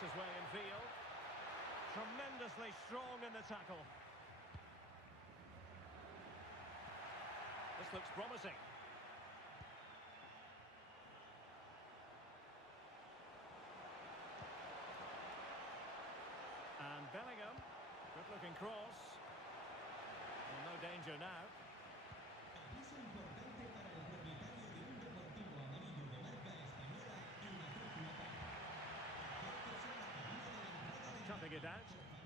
Makes his way in field. Tremendously strong in the tackle. This looks promising. And Bellingham. Good-looking cross. Well, no danger now. Aviso importante para el propietario de un deportivo amarillo de marca española en la próxima parte. Acérquese a la cabina de la entrada de Tapping it out. por favor.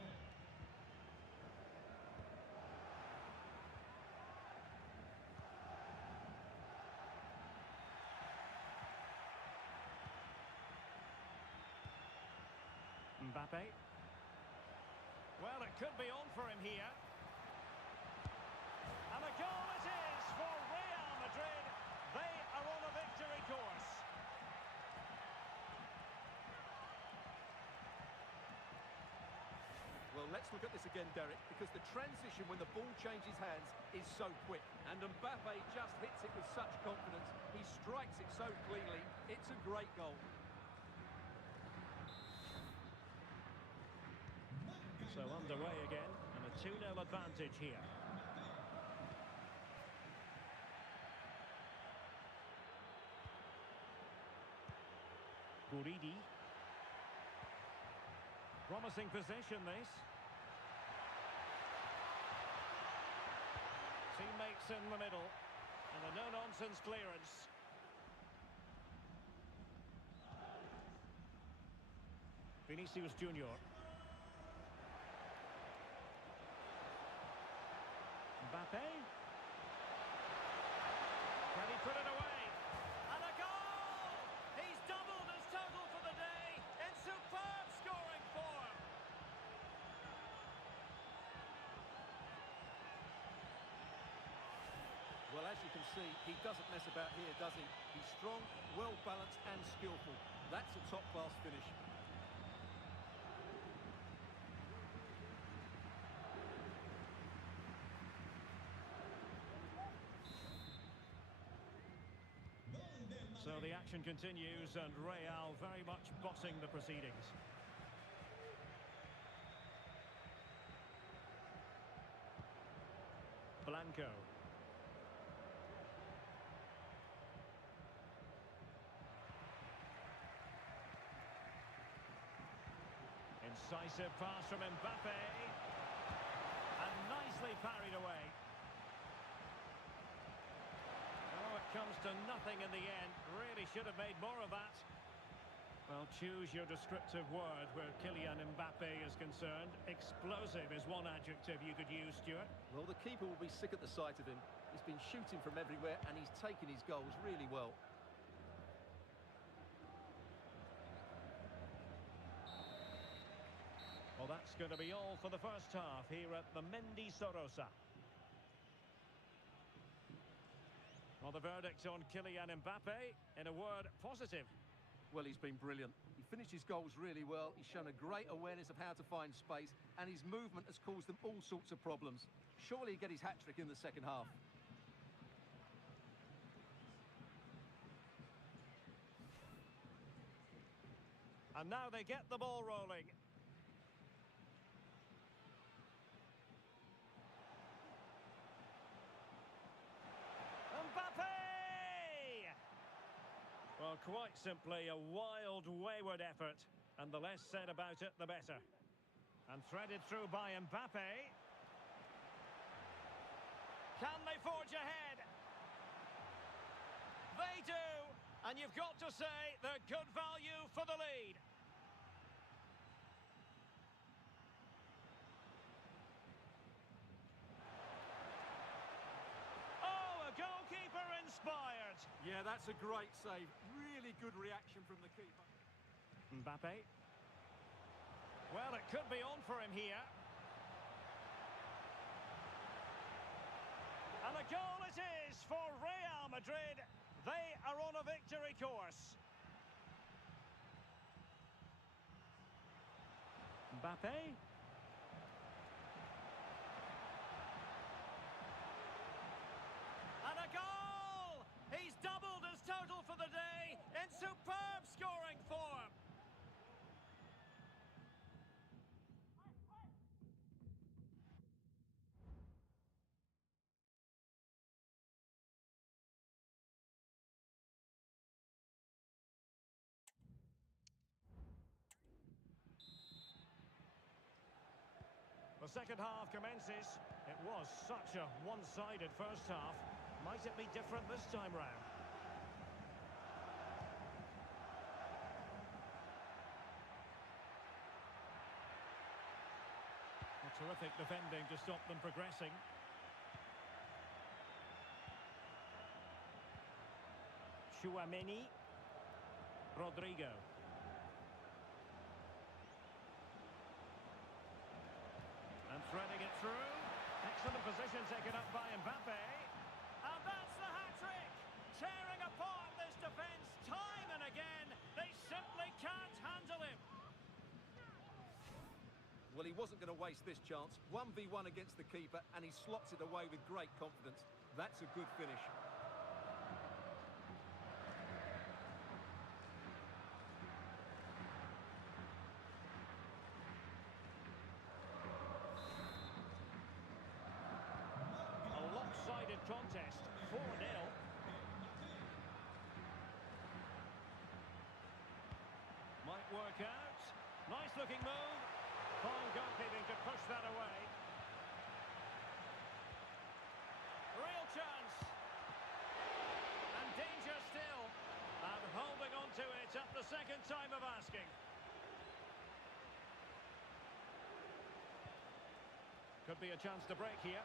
Mbappe. Well, it could be on for him here. And a goal it is for Real Madrid. They are on a victory course. Well, let's look at this again, Derek, because the transition when the ball changes hands is so quick. And Mbappe just hits it with such confidence. He strikes it so cleanly. It's a great goal. So underway again, and a 2-0 advantage here. Guridi. Promising possession, this. Teammates in the middle, and a no-nonsense clearance. Vinicius Junior. Mbappe. Can he put it away? And a goal! He's doubled his total for the day in superb scoring form. Well, as you can see, he doesn't mess about here, does he? He's strong, well-balanced and skillful. That's a top-class finish. So the action continues, and Real very much bossing the proceedings. Blanco. Incisive pass from Mbappe. And nicely parried away. Oh, it comes to nothing in the end. Really should have made more of that. Well, choose your descriptive word where Kylian Mbappe is concerned. Explosive is one adjective you could use, Stuart. Well, the keeper will be sick at the sight of him. He's been shooting from everywhere and he's taken his goals really well. Well, that's going to be all for the first half here at the Mendy Sorosa. Well, the verdict on Kylian Mbappe, in a word, positive. Well, he's been brilliant. He finished his goals really well. He's shown a great awareness of how to find space, and his movement has caused them all sorts of problems. Surely he'll get his hat-trick in the second half. And now they get the ball rolling. Mbappe! Well, quite simply a wild, wayward effort. And the less said about it, the better. And threaded through by Mbappe. Can they forge ahead? They do! And you've got to say they're good value for the lead. Oh, a goalkeeper inspired. Yeah, that's a great save. Really good reaction from the keeper. Mbappe. Well, it could be on for him here. And a goal it is for Real Madrid. They are on a victory course. Mbappe. And a goal! He's doubled his total for the day in superb scoring form. second half commences. It was such a one-sided first half. Might it be different this time round? Terrific defending to stop them progressing. Tchouaméni. Rodrigo. And threading it through. Excellent position taken up by Mbappe. And that's the hat-trick! Tearing apart this defence time and again. They simply can't handle him. Well, he wasn't going to waste this chance. 1v1 against the keeper, and he slots it away with great confidence. That's a good finish. A lopsided contest, 4-0. Might work out. Nice looking move. Fine goalkeeping to push that away. Real chance. And danger still. And holding on to it at the second time of asking. Could be a chance to break here.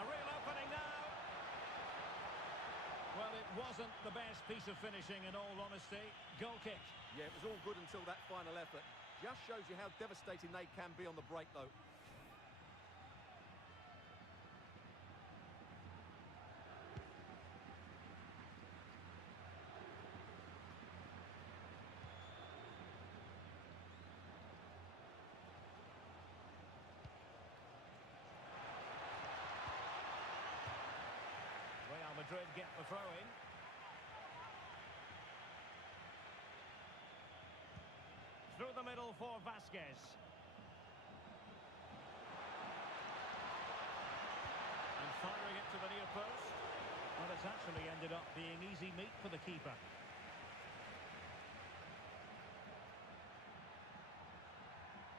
A real opening now. Well, it wasn't the best piece of finishing in all honesty. Goal kick. Yeah, it was all good until that final effort. Just shows you how devastating they can be on the break, though. Real Madrid get the throw-in. Through the middle for Vasquez. And firing it to the near post. Well, it's actually ended up being easy meat for the keeper.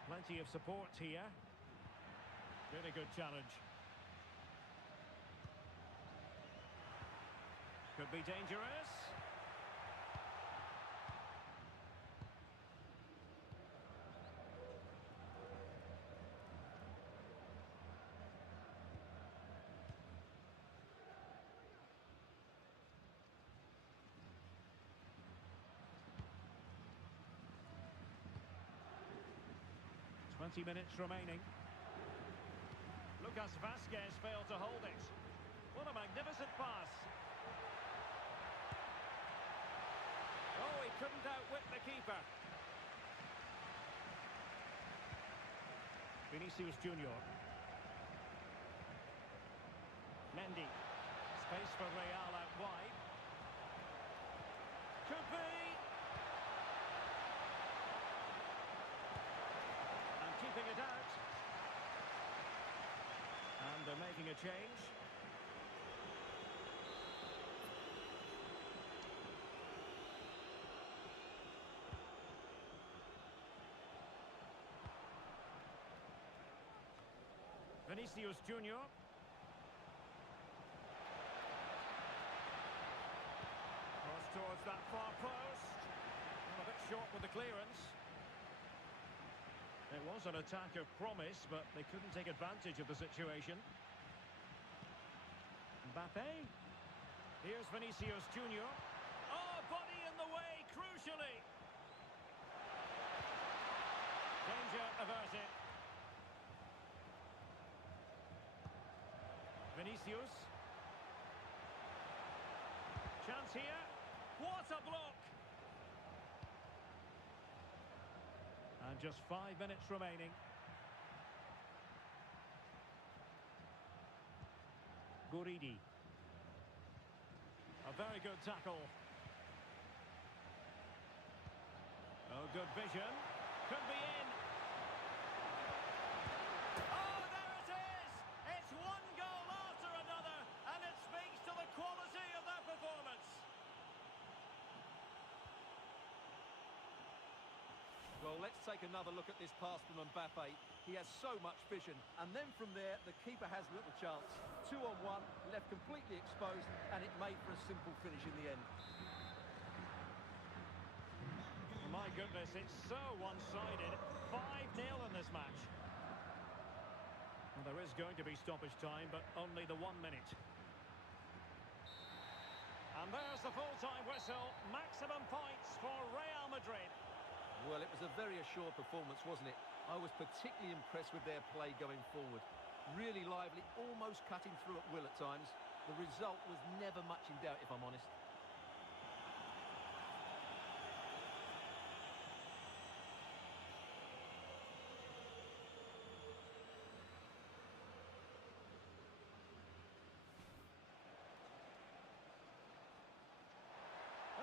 Plenty of support here. Really good challenge. Could be dangerous. Minutes remaining. Lucas Vasquez failed to hold it. What a magnificent pass. Oh, he couldn't outwit the keeper. Vinicius Junior. Mendy. Space for Real out wide. Could be. Keeping it out. And they're making a change. Vinicius Junior. Cross towards that far post. Well, a bit short with the clearance. It was an attack of promise, but they couldn't take advantage of the situation. Mbappe. Here's Vinicius Junior. Oh, body in the way, crucially. Danger averted. Vinicius. Chance here. What a block. And just 5 minutes remaining. Guridi. A very good tackle. Oh, good vision. Could be in. Oh, there it is! It's one goal after another, and it speaks to the quality of their performance. Well, Well, let's take another look at this pass from Mbappe. He has so much vision, and then from there, the keeper has little chance. 2-on-1, left completely exposed, and it made for a simple finish in the end. My goodness, it's so one-sided. 5-0 in this match. Well, there is going to be stoppage time, but only the 1 minute. And there's the full-time whistle. Maximum points for Real Madrid. Well, it was a very assured performance, wasn't it? I was particularly impressed with their play going forward. Really lively, almost cutting through at will at times. The result was never much in doubt, if I'm honest.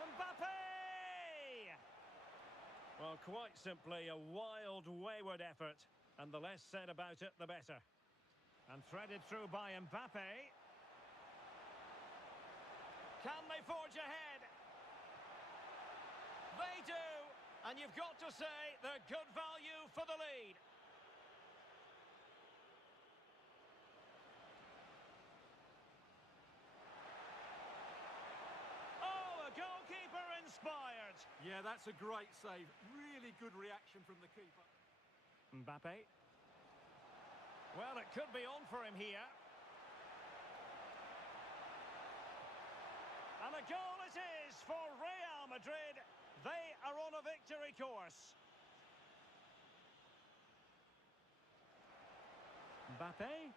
Mbappe! Well, quite simply a wild, wayward effort. And the less said about it, the better. And threaded through by Mbappe. Can they forge ahead? They do! And you've got to say, they're good value for the lead. Oh, a goalkeeper inspired. Yeah, that's a great save. Really good reaction from the keeper. Mbappe. Well, it could be on for him here. And a goal it is for Real Madrid. They are on a victory course. Mbappe.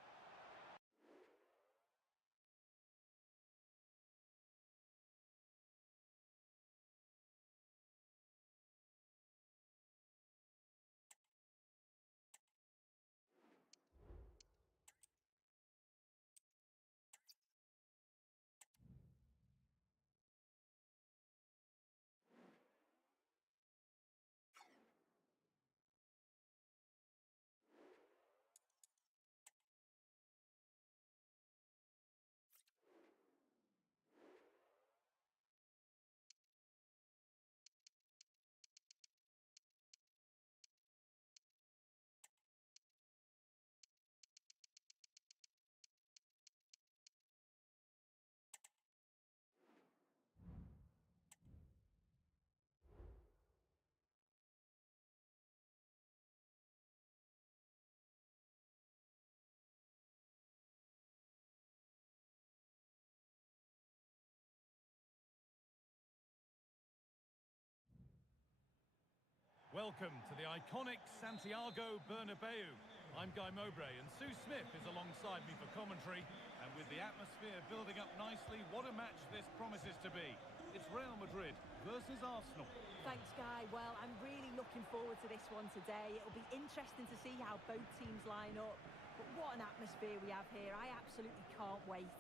Welcome to the iconic Santiago Bernabeu. I'm Guy Mowbray and Sue Smith is alongside me for commentary. And with the atmosphere building up nicely, what a match this promises to be. It's Real Madrid versus Arsenal. Thanks, Guy. Well, I'm really looking forward to this one today. It'll be interesting to see how both teams line up. But what an atmosphere we have here. I absolutely can't wait.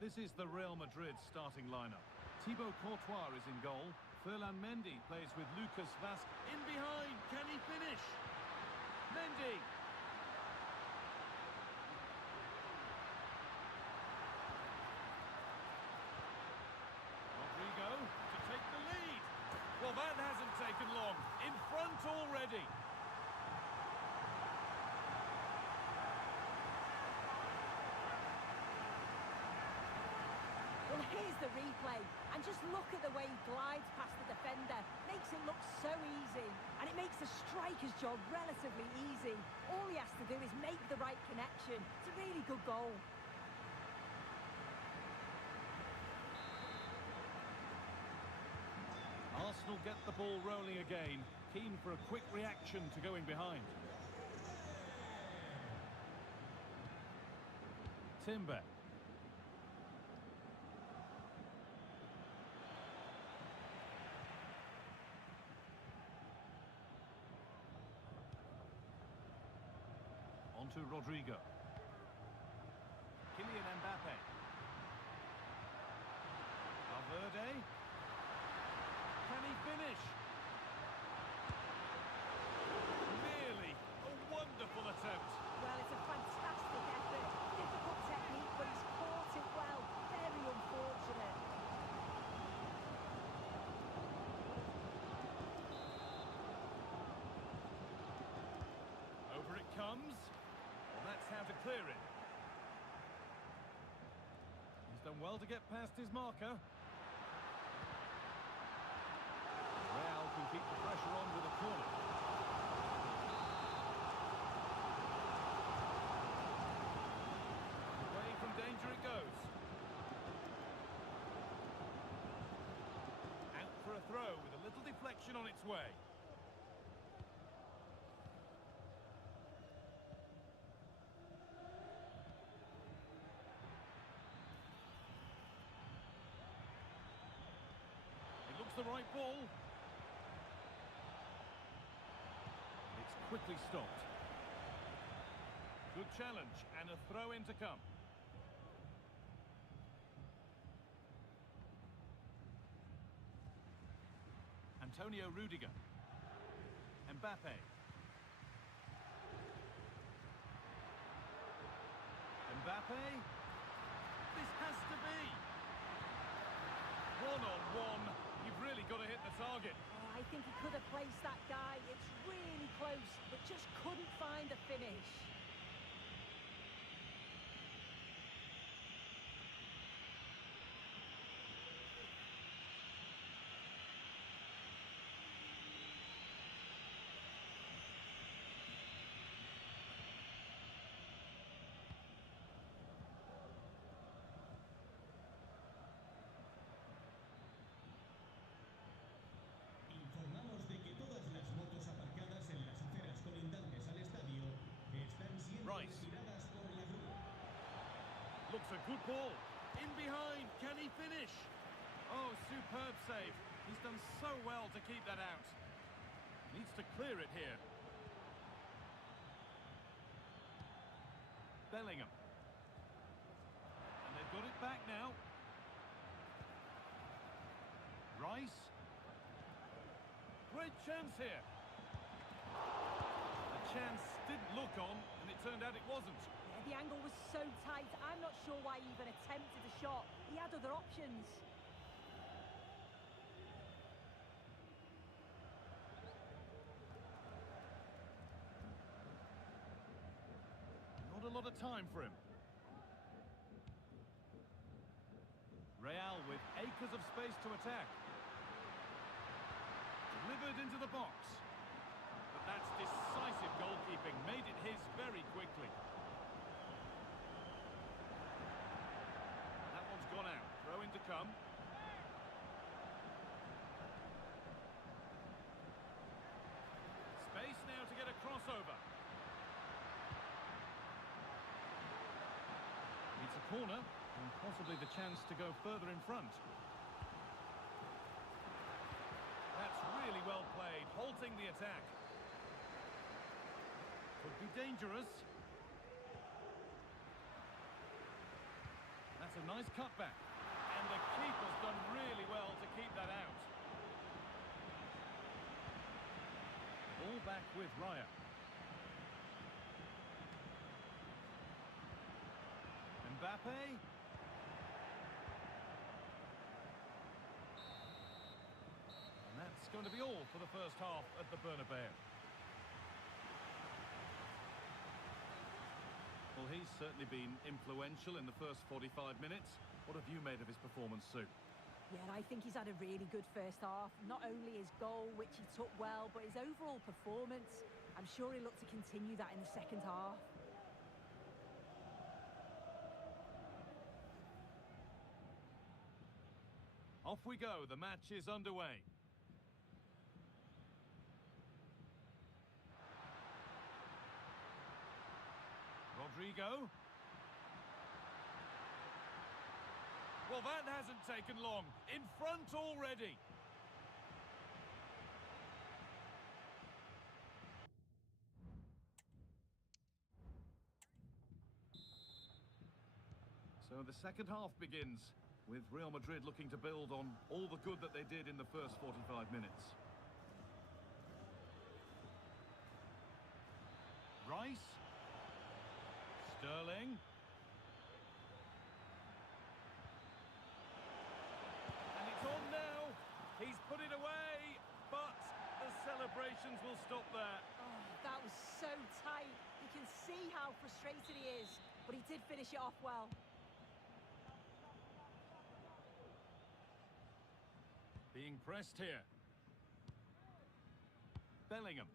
This is the Real Madrid starting lineup. Thibaut Courtois is in goal. Ferland Mendy plays with Lucas Vazquez. In behind, can he finish? Mendy. Rodrigo to take the lead. Well, that hasn't taken long. In front already. Well, here's the replay. And just look at the way he glides past the defender. Makes it look so easy. And it makes the striker's job relatively easy. All he has to do is make the right connection. It's a really good goal. Arsenal get the ball rolling again. Keen for a quick reaction to going behind. Timber. To Rodrigo. Kylian Mbappe. Valverde. Can he finish? Really, a wonderful attempt. Well, it's a fantastic effort. Difficult technique, but he's caught it well. Very unfortunate. how to clear it. He's done well to get past his marker. Real can keep the pressure on with a corner. Away from danger it goes. Out for a throw with a little deflection on its way. The right ball. It's quickly stopped. Good challenge and a throw in to come. Antonio Rudiger. Mbappe. Mbappe. This has to be. One-on-one. You've really got to hit the target. I think he could have placed that guy. It's really close, but just couldn't find a finish. Informamos de que todas las motos aparcadas en las aceras colindantes al estadio están siendo Rice. retiradas por la grúa. Looks a good ball. In behind. Can he finish? Oh, superb save. He's done so well to keep that out. Needs to clear it here. Bellingham. And they've got it back now. Rice. Great chance here. The chance didn't look on, and it turned out it wasn't. Yeah, the angle was so tight. I'm not sure why he even attempted a shot. He had other options. Not a lot of time for him. Real with acres of space to attack. Delivered into the box. But that's decisive goalkeeping. Made it his very quickly. That one's gone out. Throw in to come. Space now to get a crossover. It's a corner, and possibly the chance to go further in front. That's really well played, halting the attack. Could be dangerous. That's a nice cutback. And the keeper's done really well to keep that out. Ball back with Raya. Mbappe. And that's going to be all for the first half at the Bernabeu. Well, he's certainly been influential in the first 45 minutes. What have you made of his performance, Sue? Yeah, I think he's had a really good first half. Not only his goal, which he took well, but his overall performance. I'm sure he'll look to continue that in the second half. Off we go. The match is underway. Rodrigo. Well, that hasn't taken long. In front already. So the second half begins, with Real Madrid looking to build on all the good that they did in the first 45 minutes. Rice. Sterling. And it's on now. He's put it away, but the celebrations will stop there. Oh, that was so tight. You can see how frustrated he is, but he did finish it off well. Being pressed here. Bellingham.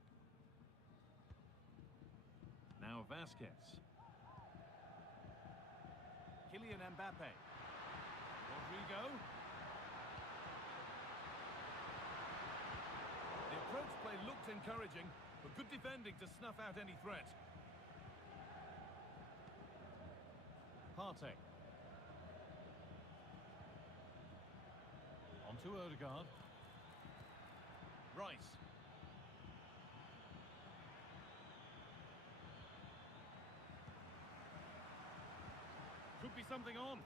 Now Vasquez. Kylian Mbappe. Rodrigo. The approach play looked encouraging, but good defending to snuff out any threat. Partey. On to Odegaard. Rice. Could be something on.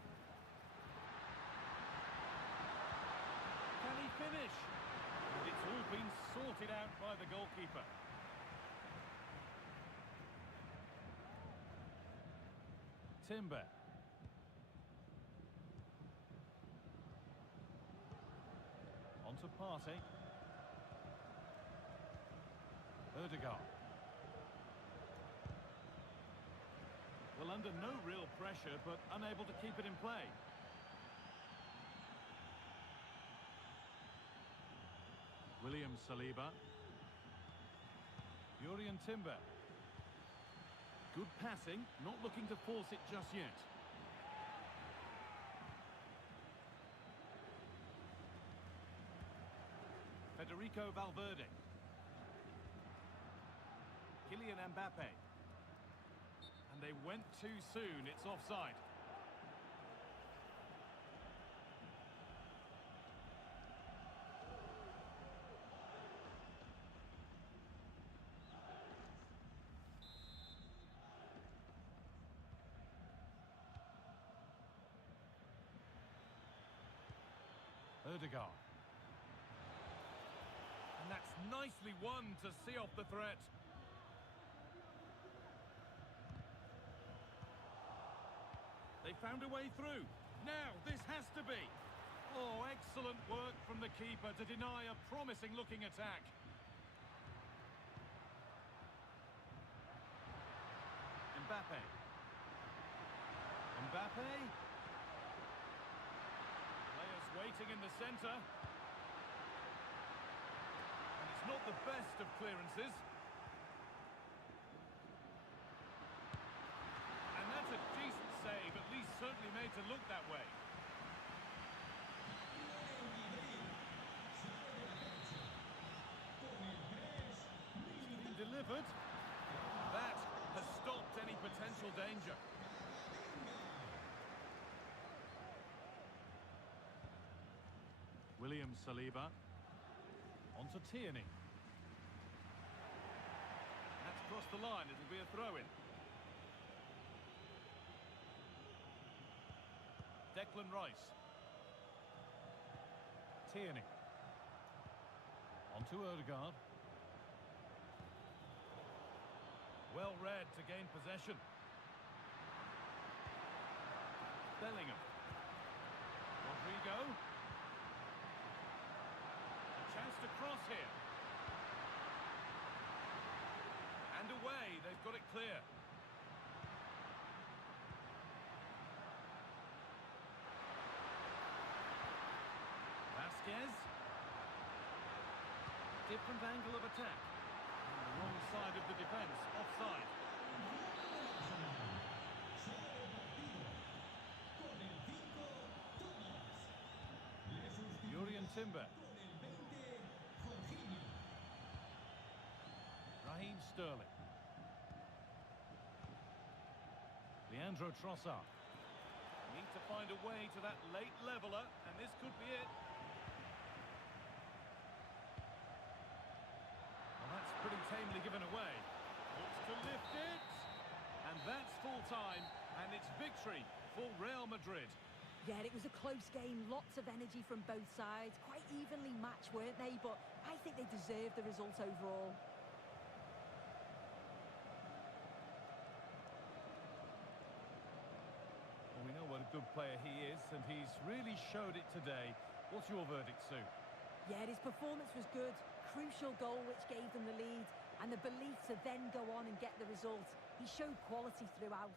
Can he finish? And it's all been sorted out by the goalkeeper. Timber. On to Partey. Odegaard. Well, under no real pressure, but unable to keep it in play. William Saliba. Jurrien Timber. Good passing, not looking to force it just yet. Federico Valverde. Kylian Mbappe. And they went too soon, it's offside. Odegaard. And that's nicely won to see off the threat. They found a way through. Now, this has to be. Oh, excellent work from the keeper to deny a promising-looking attack. Mbappe. Mbappe. Players waiting in the centre. And it's not the best of clearances. And that's a decent save, at least certainly made to look that way. It's been delivered. That has stopped any potential danger. William Saliba. On to Tierney. That's crossed the line, it'll be a throw-in. Declan Rice. Tierney. On to Odegaard. Well read to gain possession. Bellingham. Rodrigo. A chance to cross here. And away, they've got it clear. Vasquez. Different angle of attack. On the wrong side of the defence, offside. Jurrien Timber. Raheem Sterling. Leandro Trossard. Need to find a way to that late leveller, and this could be it. Well, that's pretty tamely given away. Looks to lift it. And that's full time, and it's victory for Real Madrid. Yeah, it was a close game, lots of energy from both sides, quite evenly matched, weren't they? But I think they deserved the result overall. Well, we know what a good player he is, and he's really showed it today. What's your verdict, Sue? Yeah, his performance was good. Crucial goal which gave them the lead. and the belief to then go on and get the result. He showed quality throughout.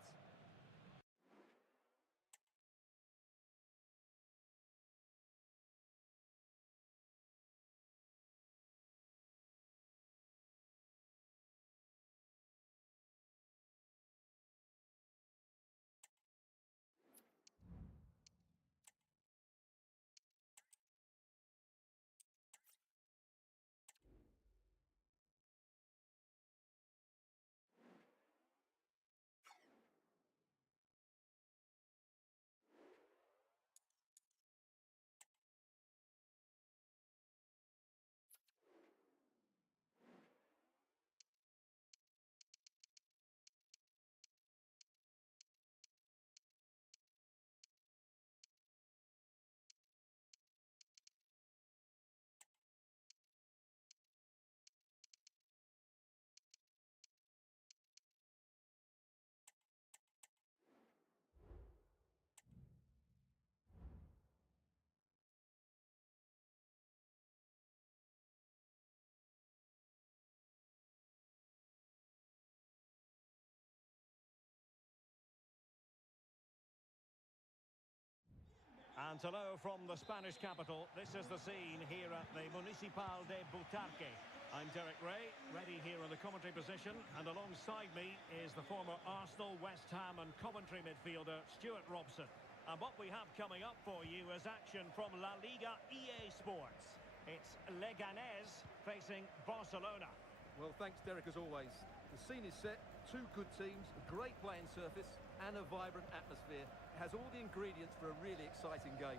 And hello from the Spanish capital. This is the scene here at the Municipal de Butarque. I'm Derek Ray, ready here in the commentary position, and alongside me is the former Arsenal, West Ham and Coventry midfielder Stuart Robson. And what we have coming up for you is action from La Liga EA Sports. It's Leganés facing Barcelona. Well, thanks, Derek, as always. The scene is set, two good teams, a great playing surface and a vibrant atmosphere. It has all the ingredients for a really exciting game.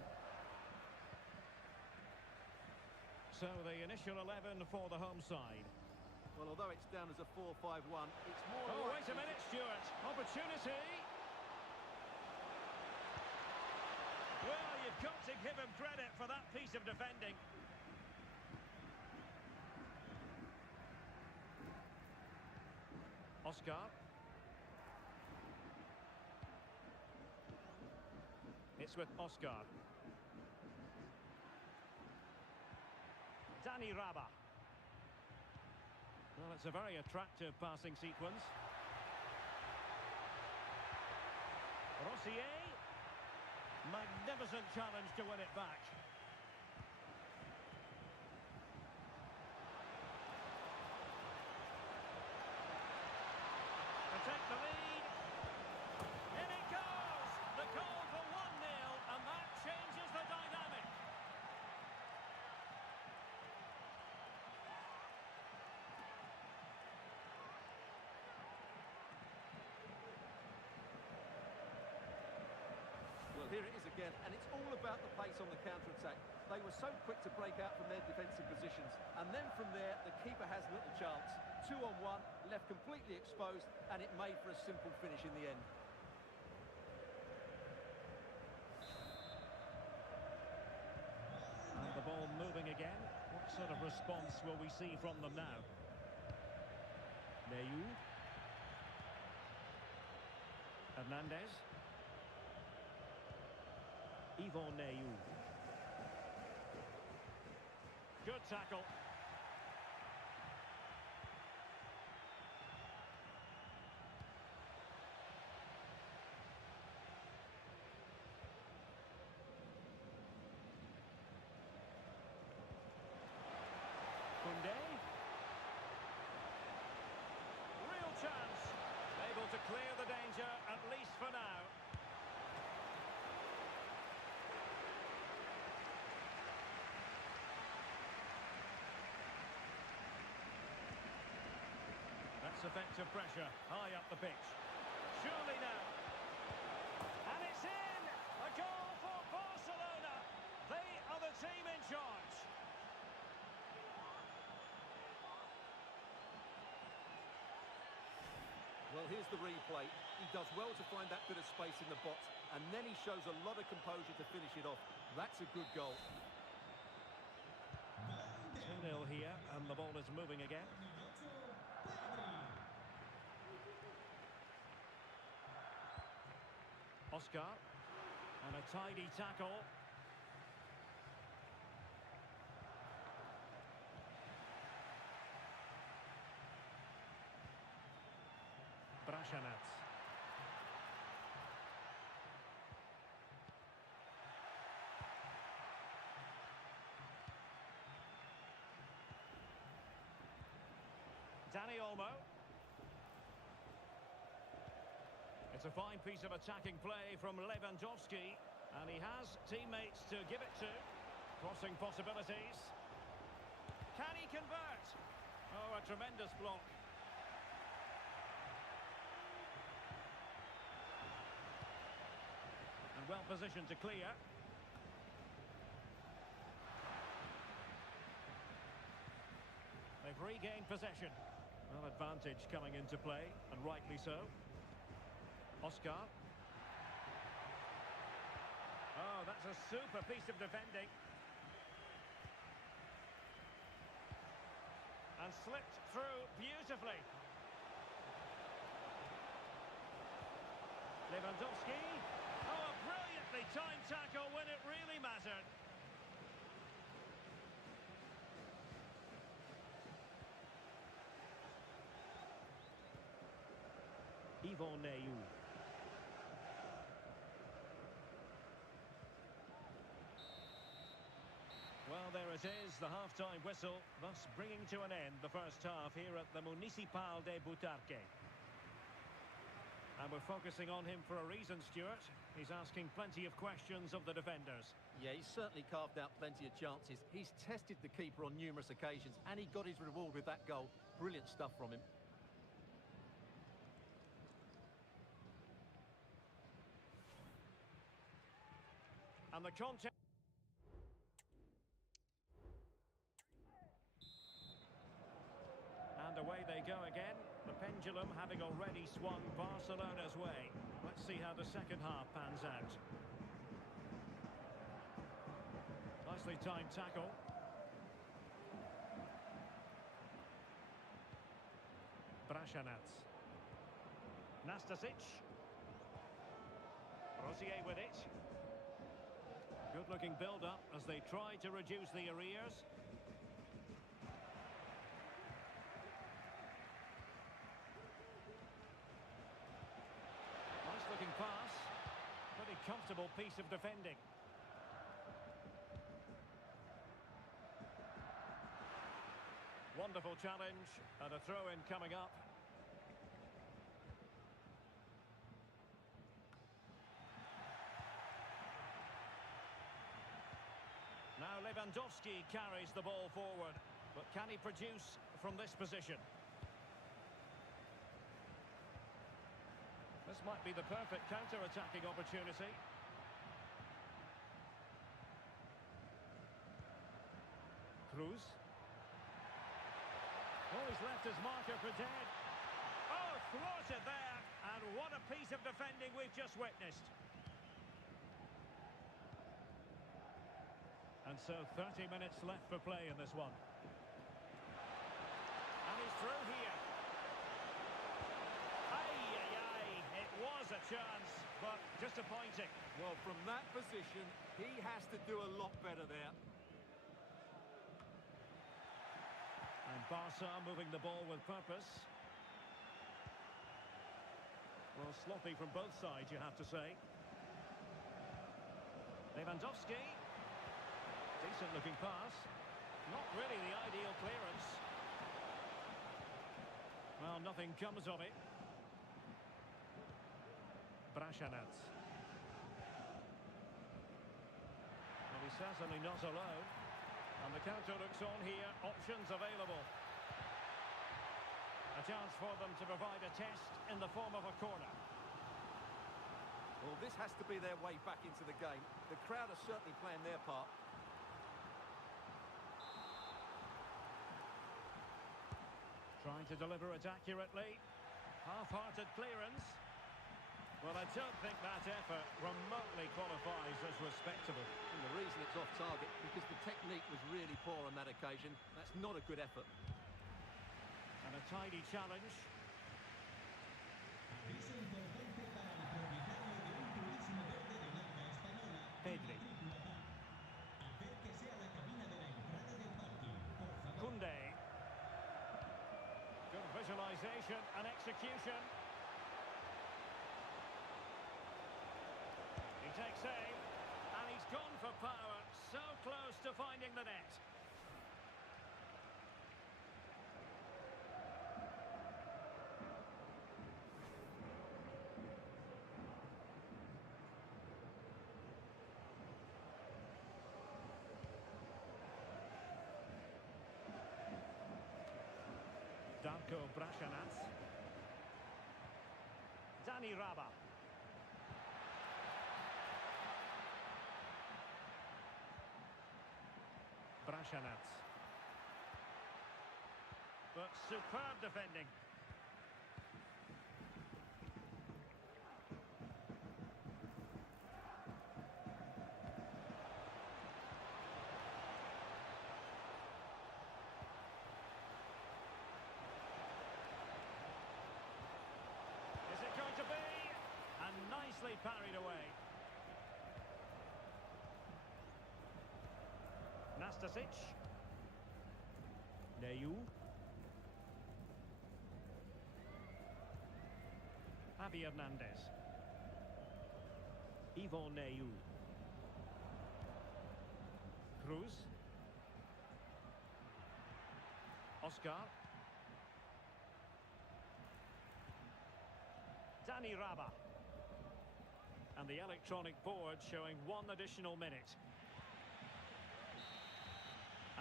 So the initial 11 for the home side. Well, although it's down as a 4-5-1, it's more... Oh, wait a minute, Stuart. Opportunity. Well, you've got to give him credit for that piece of defending. Oscar. It's with Oscar. Dani Rabah. Well, it's a very attractive passing sequence. Rossier. Magnificent challenge to win it back. To take the lead. In it goes! The goal for 1-0, and that changes the dynamic. Well, here it is again, and it's all about the pace on the counter-attack. They were so quick to break out from their defensive positions, and then from there, the keeper has little chance. 2-on-1, left completely exposed, and it made for a simple finish in the end. And the ball moving again. What sort of response will we see from them now? Neyou. Hernandez. Yvon Neyou. Good tackle. Koundé. Real chance. Able to clear the danger, at least for now. That's effective pressure, high up the pitch. Surely now. And it's in! A goal for Barcelona. They are the team in charge. Well, here's the replay. He does well to find that bit of space in the box, and then he shows a lot of composure to finish it off. That's a good goal. 2-0 here, and the ball is moving again. Oscar. And a tidy tackle. Brashanats. Dani Olmo. It's a fine piece of attacking play from Lewandowski, and he has teammates to give it to. Crossing possibilities. Can he convert? Oh, a tremendous block. And well positioned to clear. They've regained possession. Well, advantage coming into play, and rightly so. Oscar. Oh, that's a super piece of defending. And slipped through beautifully. Lewandowski. Oh, a brilliantly timed tackle when it really mattered. Yvon Neyou. Well, there it is, the half-time whistle, thus bringing to an end the first half here at the Municipal de Butarque. And we're focusing on him for a reason, Stuart. He's asking plenty of questions of the defenders. Yeah, he's certainly carved out plenty of chances. He's tested the keeper on numerous occasions, and he got his reward with that goal. Brilliant stuff from him. And the contact. And away they go again. The pendulum having already swung Barcelona's way. Let's see how the second half pans out. Nicely timed tackle. Brashanats. Nastasic. Rosier with it. Good-looking build-up as they try to reduce the arrears. Nice-looking pass. Pretty comfortable piece of defending. Wonderful challenge and a throw-in coming up. Now Lewandowski carries the ball forward, but can he produce from this position? This might be the perfect counter-attacking opportunity. Cruz. Oh, he's left his marker for dead. Oh, thwarted there, and what a piece of defending we've just witnessed. And so 30 minutes left for play in this one. And he's through here. It was a chance, but disappointing. Well, from that position, he has to do a lot better there. And Barca moving the ball with purpose. Well, sloppy from both sides, you have to say. Lewandowski. Decent-looking pass. Not really the ideal clearance. Well, nothing comes of it. Brashanats. Well, he's certainly not alone. And the counter looks on here. Options available. A chance for them to provide a test in the form of a corner. Well, this has to be their way back into the game. The crowd are certainly playing their part. Trying to deliver it accurately. Half-hearted clearance. Well, I don't think that effort remotely qualifies as respectable. And the reason it's off target, because the technique was really poor on that occasion. That's not a good effort. And a tidy challenge. Aviso importante para el propietario de un turismo verde de marca española. Pedri. Acérquese a la cabina de la entrada del parking, por favor. Koundé. Good visualization and execution. power, so close to finding the net. Darko Brashanats. Dani Raba. Brashanats. But superb defending. Is it going to be? And nicely parried away. Nastasic. Neyu. Javi Hernandez. Yvon Neyu. Cruz. Oscar. Dani Raba. And the electronic board showing 1 additional minute.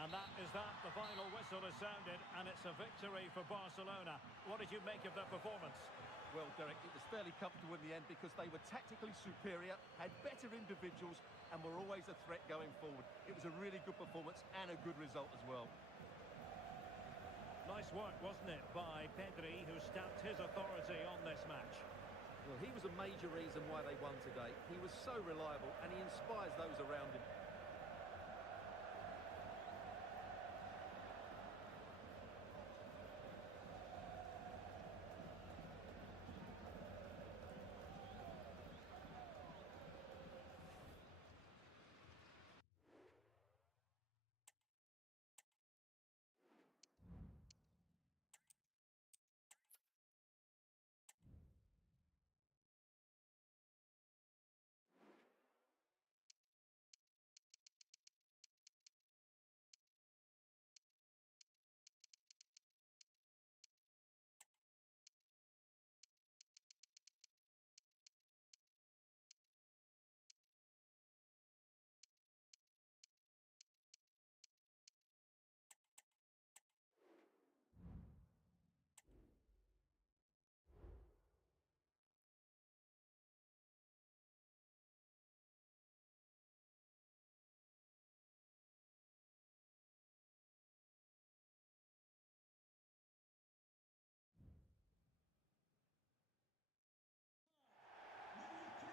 And that is that. The final whistle is sounded, and it's a victory for Barcelona. What did you make of their performance? Well, Derek, it was fairly comfortable in the end because they were tactically superior, had better individuals, and were always a threat going forward. It was a really good performance and a good result as well. Nice work, wasn't it, by Pedri, who stamped his authority on this match. Well, he was a major reason why they won today. He was so reliable, and he inspires those around him.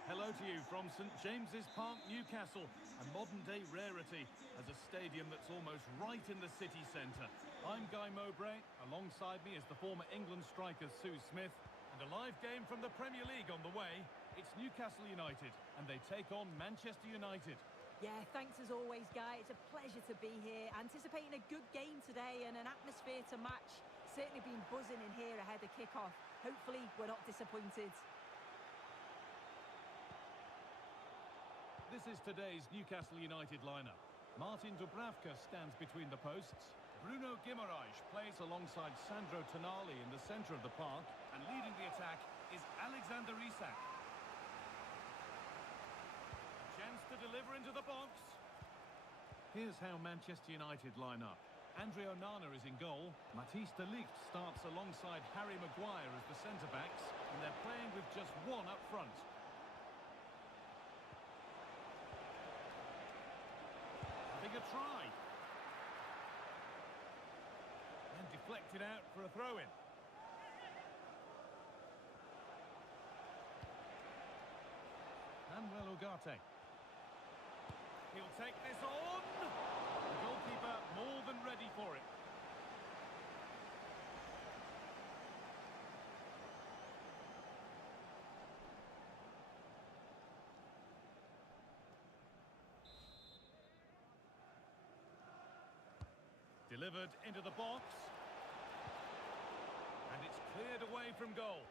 Hello to you from St James's Park, Newcastle, a modern-day rarity as a stadium that's almost right in the city centre. I'm Guy Mowbray. Alongside me is the former England striker Sue Smith, and a live game from the Premier League on the way. It's Newcastle United, and they take on Manchester United. Yeah, thanks as always, Guy. It's a pleasure to be here. Anticipating a good game today and an atmosphere to match. Certainly been buzzing in here ahead of kick-off. Hopefully, we're not disappointed. This is today's Newcastle United lineup. Martin Dubravka stands between the posts. Bruno Guimaraes plays alongside Sandro Tonali in the centre of the park. And leading the attack is Alexander Isak. A chance to deliver into the box. Here's how Manchester United line up. Andre Onana is in goal. Matthijs de Ligt starts alongside Harry Maguire as the centre-backs. And they're playing with just one up front. A try and deflected out for a throw-in. Manuel Ugarte. He'll take this on. The goalkeeper more than ready for it. Delivered into the box. And it's cleared away from goal.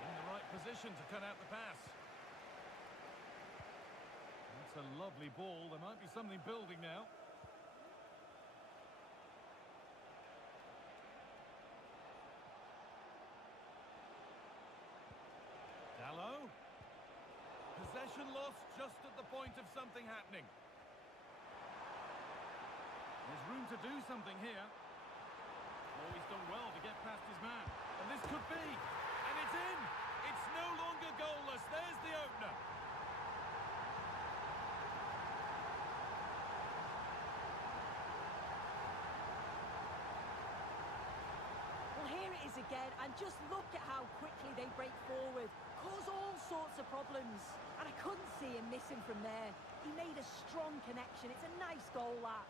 In the right position. position to cut out the pass. That's a lovely ball. There might be something building now. Dalot. Possession lost just at the point of something happening. There's room to do something here. Oh, he's done well to get past his man. And this could be. And it's in. It's no longer goalless. There's the opener. Well, here it is again, and just look at how quickly they break forward. Cause all sorts of problems. And I couldn't see him missing from there. He made a strong connection. It's a nice goal, that.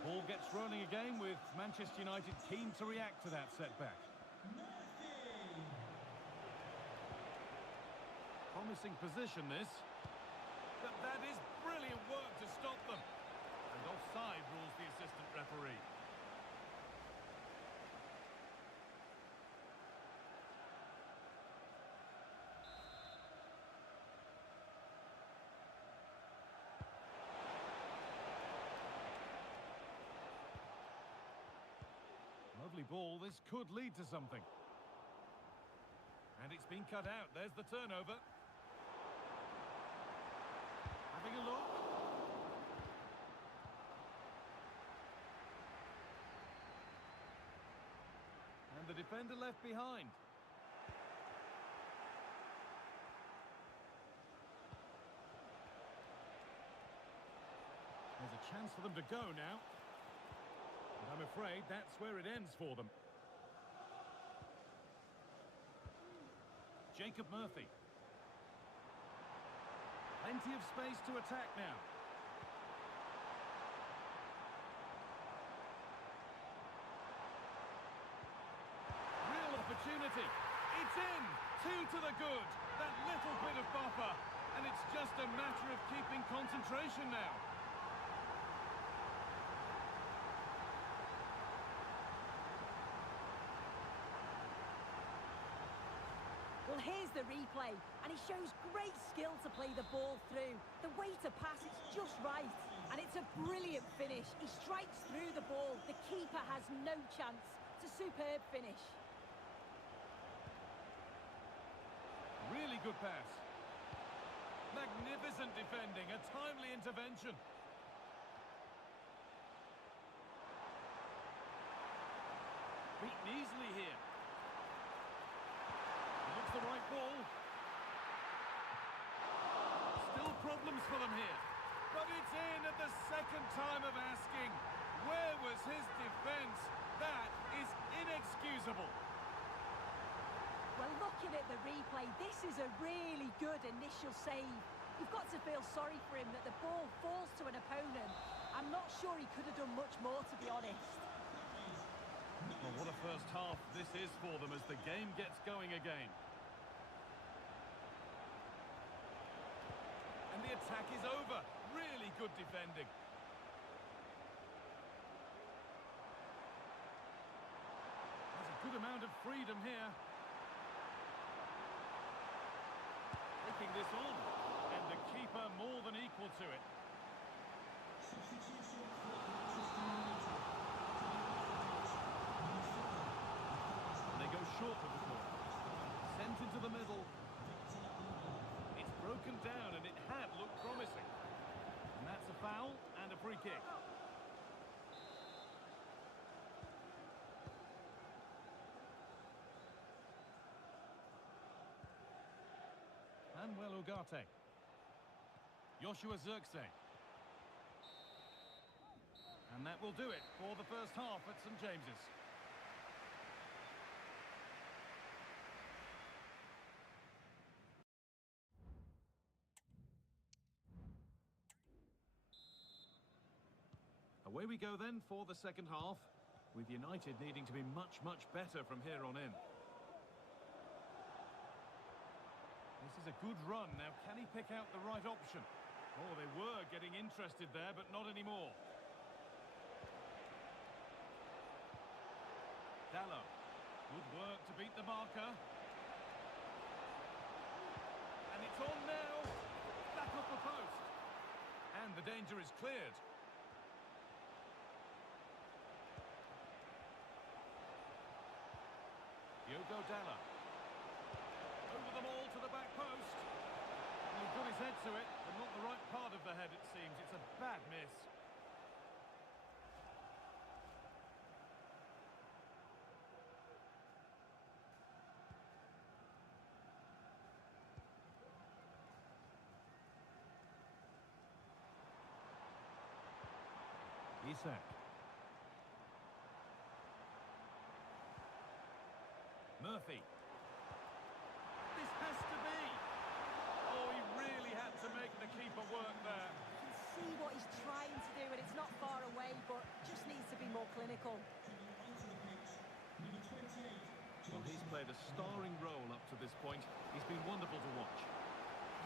Ball gets rolling again with Manchester United keen to react to that setback. Promising position, this. But that is brilliant work to stop them. And offside rules the assistant referee. Lovely ball. This could lead to something. And it's been cut out. There's the turnover. Having a look. And the defender left behind. There's a chance for them to go now. And I'm afraid that's where it ends for them. Jacob Murphy. Plenty of space to attack now. Real opportunity. It's in. 2 to the good. That little bit of buffer. And it's just a matter of keeping concentration now. Well, here's the replay, and he shows great skill to play the ball through. The way to pass, it's just right, and it's a brilliant finish. He strikes through the ball. The keeper has no chance. It's a superb finish. Really good pass. Magnificent defending, a timely intervention. Beaten easily here. Looks the right ball. Still problems for them here. But it's in at the second time of asking. Where was his defence? That is inexcusable. Well, looking at the replay, this is a really good initial save. You've got to feel sorry for him that the ball falls to an opponent. I'm not sure he could have done much more, to be honest. Well, what a first half this is for them as the game gets going again. And the attack is over. Really good defending. There's a good amount of freedom here. Taking this on. And the keeper more than equal to it. Substitution for Manchester United. They go short with the ball. Sent into the middle. It's broken down and it had looked promising. And that's a foul and a free kick. Manuel Ugarte. Joshua Zirkzee. And that will do it for the first half at St James's. Away we go then for the second half, with United needing to be much, much better from here on in. This is a good run. Now, can he pick out the right option? Oh, they were getting interested there, but not anymore. Dallo. Good work to beat the marker. And it's on now. Back off the post. And the danger is cleared. Diogo Dallo. Over them all to the back post. And he got his head to it, but not the right part of the head, it seems. It's a bad miss. Isak. Murphy. This has to be. Oh, he really had to make the keeper work there. You can see what he's trying to do, and it's not far away, but just needs to be more clinical. Well, he's played a starring role up to this point. He's been wonderful to watch.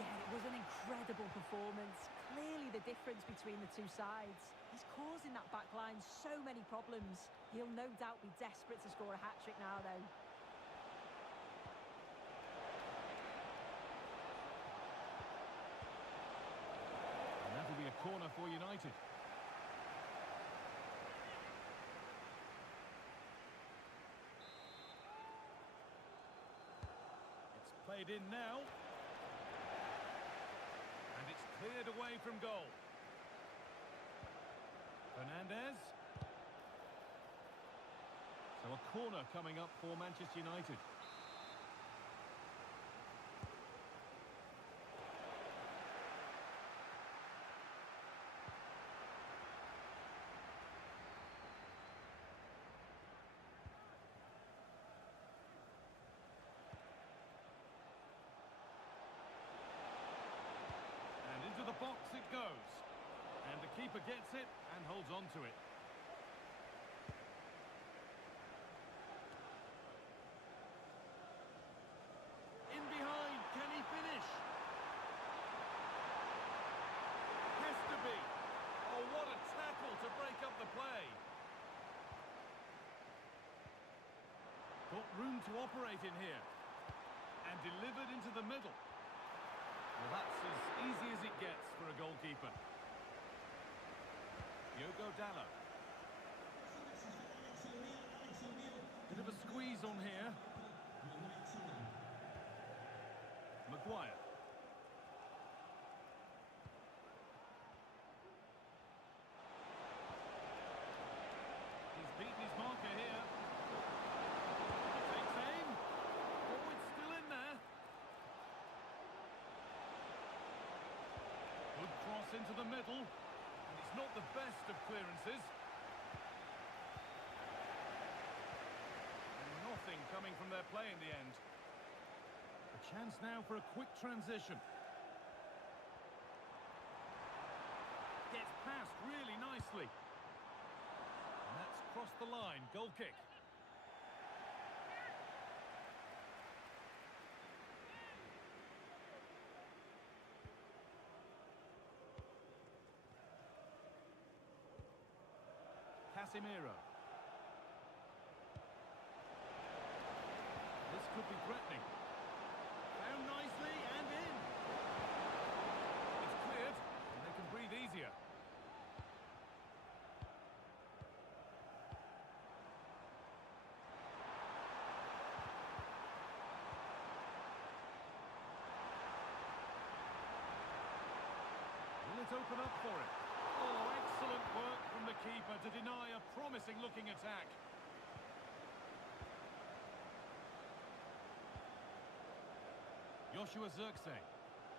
Yeah, it was an incredible performance. Clearly the difference between the two sides. He's causing that back line so many problems. He'll no doubt be desperate to score a hat-trick now, though. And that'll be a corner for United. It's played in now. And it's cleared away from goal. Fernandez. So a corner coming up for Manchester United. And into the box it goes. And the keeper gets it and holds on to it. In behind, can he finish? Has to be. Oh, what a tackle to break up the play. Got room to operate in here. And delivered into the middle. Well, that's as easy as it gets for a goalkeeper. Diogo Dallo. Bit of a squeeze on here. Maguire. He's beaten his marker here. He takes aim. Oh, it's still in there. Good cross into the middle. And it's not the best of clearances. And nothing coming from their play in the end. A chance now for a quick transition. Gets past really nicely. And that's crossed the line. Goal kick. Casemiro. This could be threatening. Found nicely and in. It's cleared and they can breathe easier. Will it open up for him? Oh, excellent work from the keeper to deny a promising-looking attack. Joshua Zirkzee.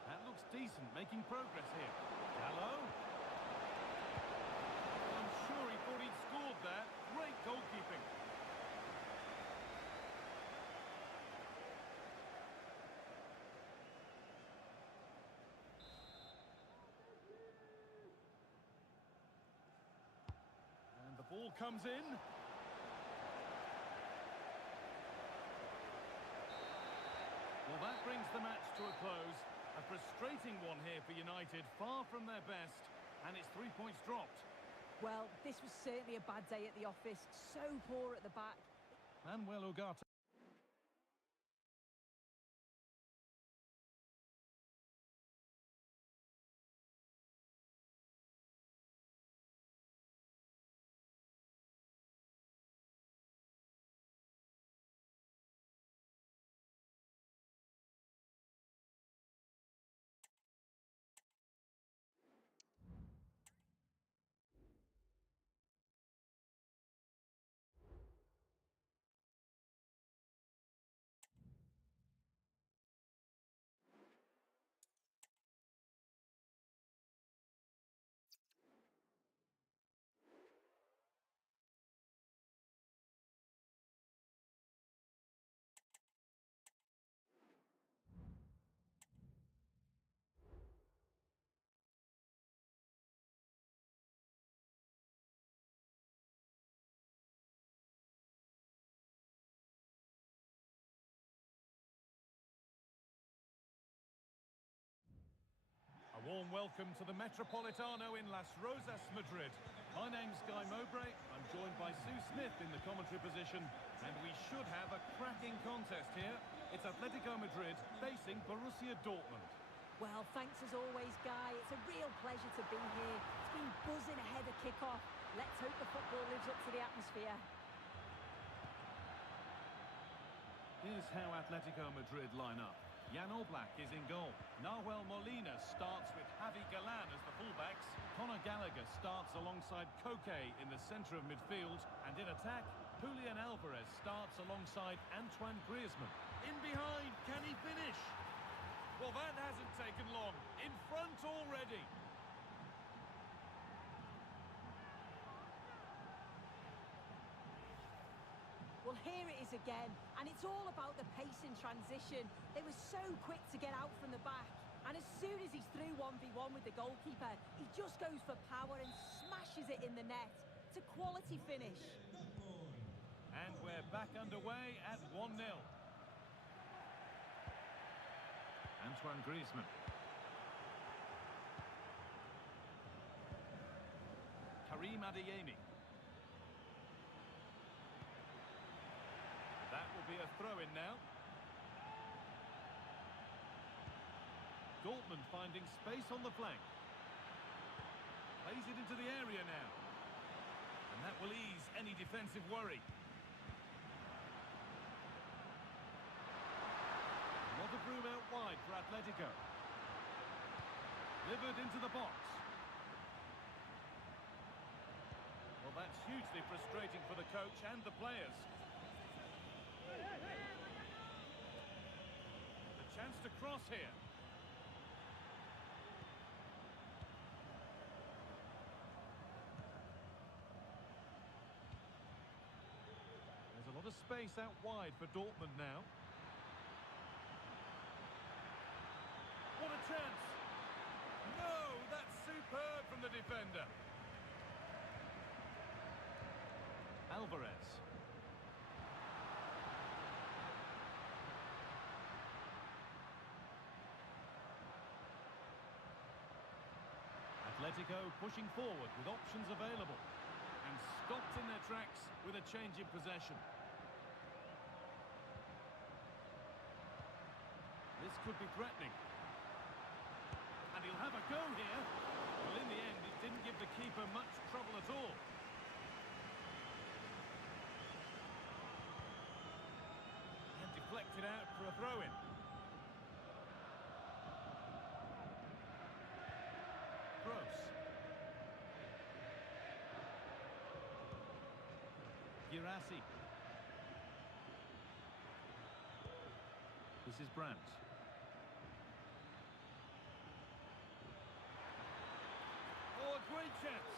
That looks decent, making progress here. Dallo. I'm sure he thought he'd scored there. Great goalkeeping. And the ball comes in. Well, that brings brings the match to a close. A frustrating one here for United, far from their best, and it's 3 points dropped. Well, this was certainly a bad day at the office. So poor at the back. Manuel Ugarte. Warm welcome to the Metropolitano in Las Rozas, Madrid. My name's Guy Mowbray. I'm joined by Sue Smith in the commentary position, and we should have a cracking contest here. It's Atletico Madrid facing Borussia Dortmund. Well, thanks as always, Guy. It's a real pleasure to be here. It's been buzzing ahead of kick-off. Let's hope the football lives up to the atmosphere. Here's how Atletico Madrid line up. Jan Oblak is in goal. Nahuel Molina starts with Javi Galan as the fullbacks. Conor Gallagher starts alongside Koke in the centre of midfield. And in attack, Julian Alvarez starts alongside Antoine Griezmann. In behind, can he finish? Well, that hasn't taken long. In front already. Well, here it is again, and it's all about the pace in transition. They were so quick to get out from the back, and as soon as he's through 1v1 with the goalkeeper, he just goes for power and smashes it in the net. It's a quality finish. And we're back underway at 1-0. Antoine Griezmann. Karim Adeyemi. That will be a throw-in now. Dortmund finding space on the flank. Plays it into the area now. And that will ease any defensive worry. A lot of room out wide for Atletico. Delivered into the box. Well, that's hugely frustrating for the coach and the players. A chance to cross here. There's a lot of space out wide for Dortmund now. What a chance! No, that's superb from the defender. Alvarez. Atletico pushing forward with options available and stopped in their tracks with a change in possession. This could be threatening. And he'll have a go here. Well, in the end, it didn't give the keeper much trouble at all. And deflected out for a throw-in. Gross. Girassi. This is Brandt. Oh, a great chance.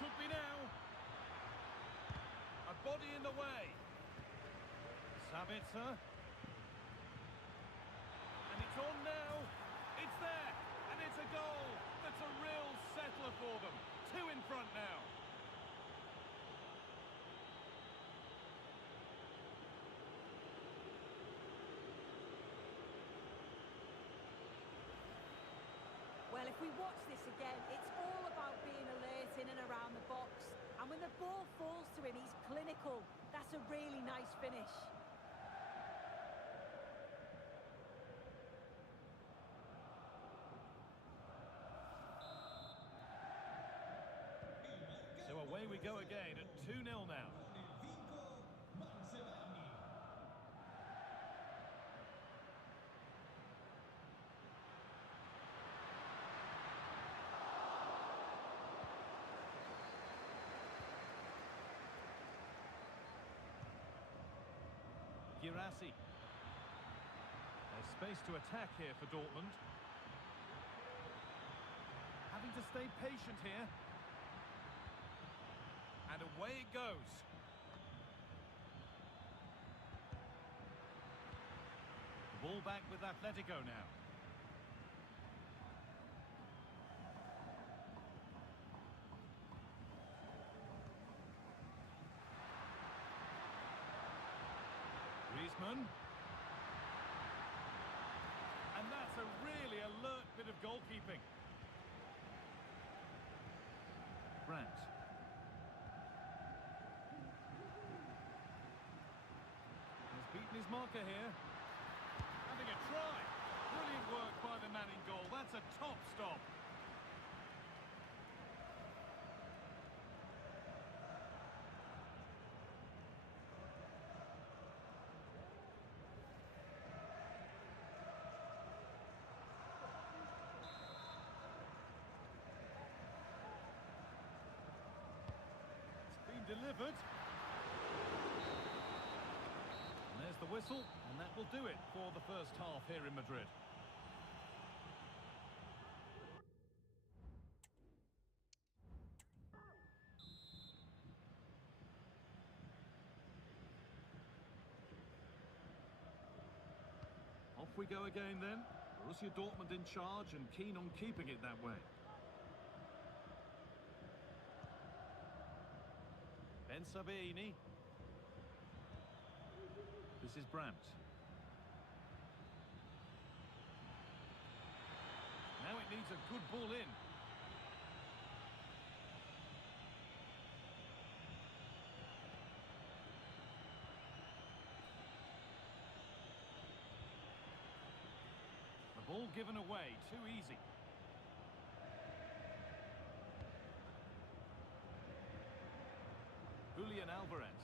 Could be now. A body in the way. Sabitzer. And it's on now. It's there. And it's a goal. That's a real settler for them. 2 in front now. If we watch this again, it's all about being alert in and around the box. And when the ball falls to him, he's clinical. That's a really nice finish. So away we go again at 2-0 now. Girassi. There's space to attack here for Dortmund. Having to stay patient here. And away it goes. The ball back with Atletico now. Griezmann. And that's a really alert bit of goalkeeping. Brandt. He's beaten his marker here. Having a try. Brilliant work by the man in goal. That's a top stop. Delivered. And there's the whistle, and that will do it for the first half here in Madrid. Off we go again then. Borussia Dortmund in charge and keen on keeping it that way. Ben Sabini. This is Brandt. Now it needs a good ball in. The ball given away, too easy. Julian Alvarez.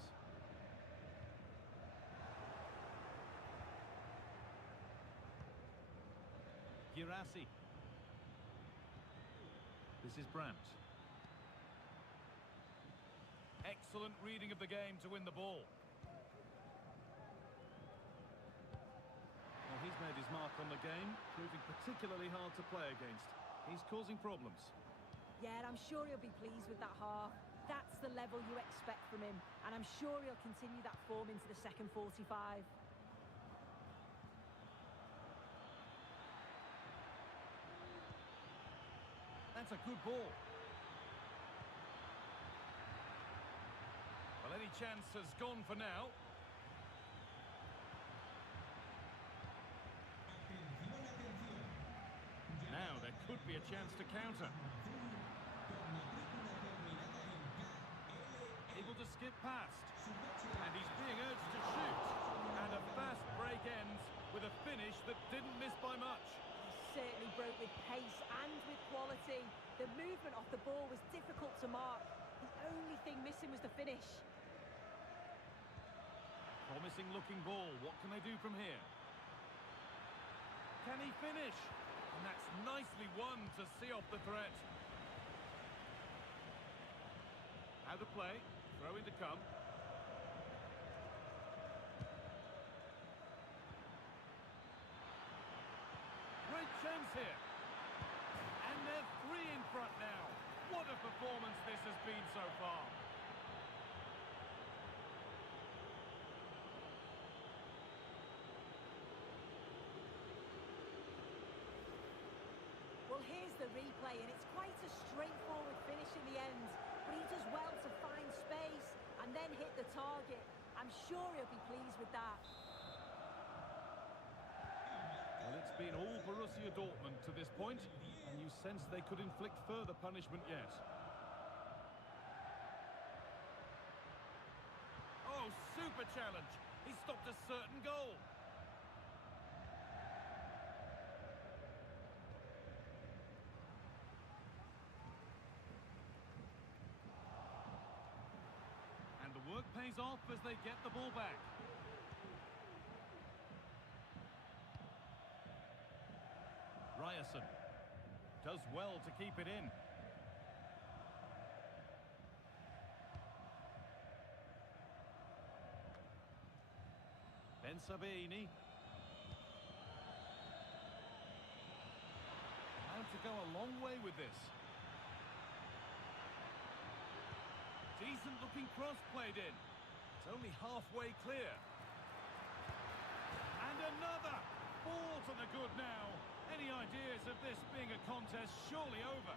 Girassi. This is Brandt. Excellent reading of the game to win the ball. Well, he's made his mark on the game, proving particularly hard to play against. He's causing problems. Yeah, and I'm sure he'll be pleased with that half. That's the level you expect from him, and I'm sure he'll continue that form into the second 45. That's a good ball. Well, any chance has gone for now. Now there could be a chance to counter. Able to skip past. And he's being urged to shoot. And a fast break ends with a finish that didn't miss by much. He certainly broke with pace and with quality. The movement off the ball was difficult to mark. The only thing missing was the finish. Promising looking ball. What can they do from here? Can he finish? And that's nicely won to see off the threat. How to play. Throw in to come. Great chance here. And they're 3 in front now. What a performance this has been so far. Well, here's the replay, and it's quite a straightforward finish in the end. But he does well to find space and then hit the target. I'm sure he'll be pleased with that. Well, it's It's been all Borussia Dortmund to this point, and you sense they could inflict further punishment yet. Oh, super challenge. He stopped a certain goal. And the work pays off as they get the ball back. Ryerson does well to keep it in. Ben Sabini. Allowed to go a long way with this. Decent looking cross played in. It's only halfway clear. And another! Ball to the good now. Any ideas of this being a contest surely over?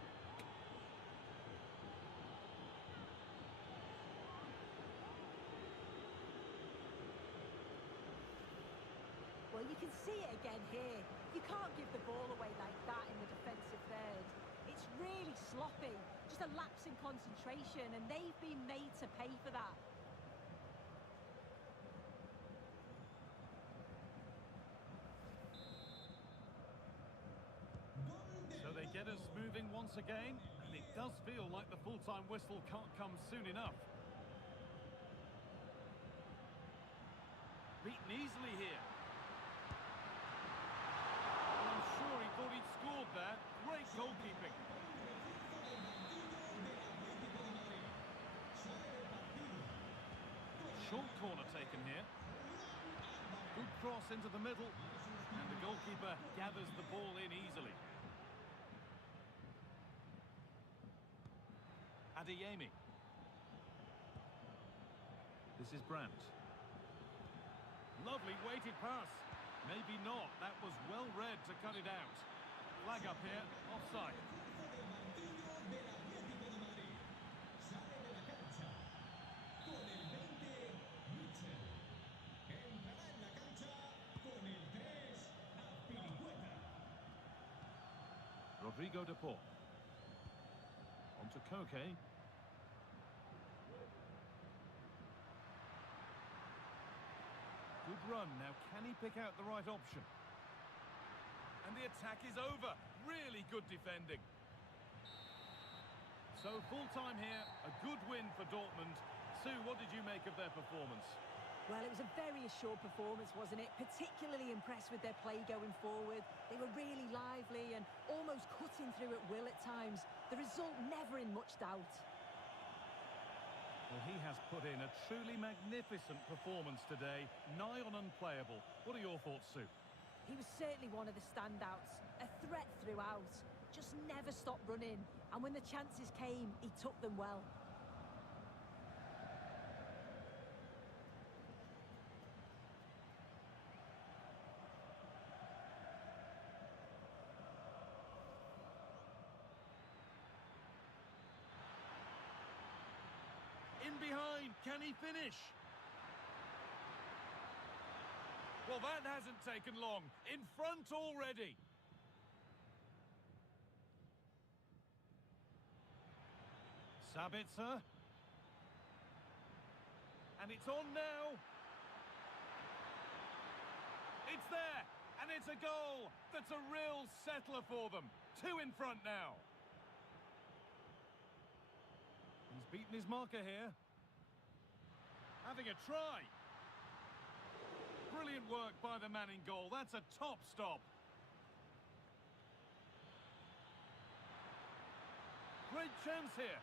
Well, you can see it again here. You can't give the ball away like that in the defensive third. It's really sloppy, just a lapse in concentration, and they've been made to pay for that. So they get us moving once again, and it does feel like the full-time whistle can't come soon enough. Beaten easily here. I'm sure he thought he'd scored there. Great goalkeeping. Short corner taken here. Good cross into the middle, and the goalkeeper gathers the ball in easily. Adeyemi. This is Brandt. Lovely weighted pass. Maybe not. That was well read to cut it out. Flag up here. Offside. Rodrigo de Paul. On to Koke. Good run. Now, can he pick out the right option? And the attack is over. Really good defending. So, full-time here. A good win for Dortmund. Sue, what did you make of their performance? Well, it was a very assured performance, wasn't it? Particularly impressed with their play going forward. They were really lively and almost cutting through at will at times. The result never in much doubt. Well, he has put in a truly magnificent performance today, nigh on unplayable. What are your thoughts, Sue? He was certainly one of the standouts, a threat throughout, just never stopped running, and when the chances came, he took them well. In behind, can he finish? Well, that hasn't taken long. In front already. Sabitzer. And it's on now. It's there. And it's a goal. That's a real settler for them. 2 in front now. He's beaten his marker here. Having a try. Brilliant work by the man in goal. That's a top stop. Great chance here.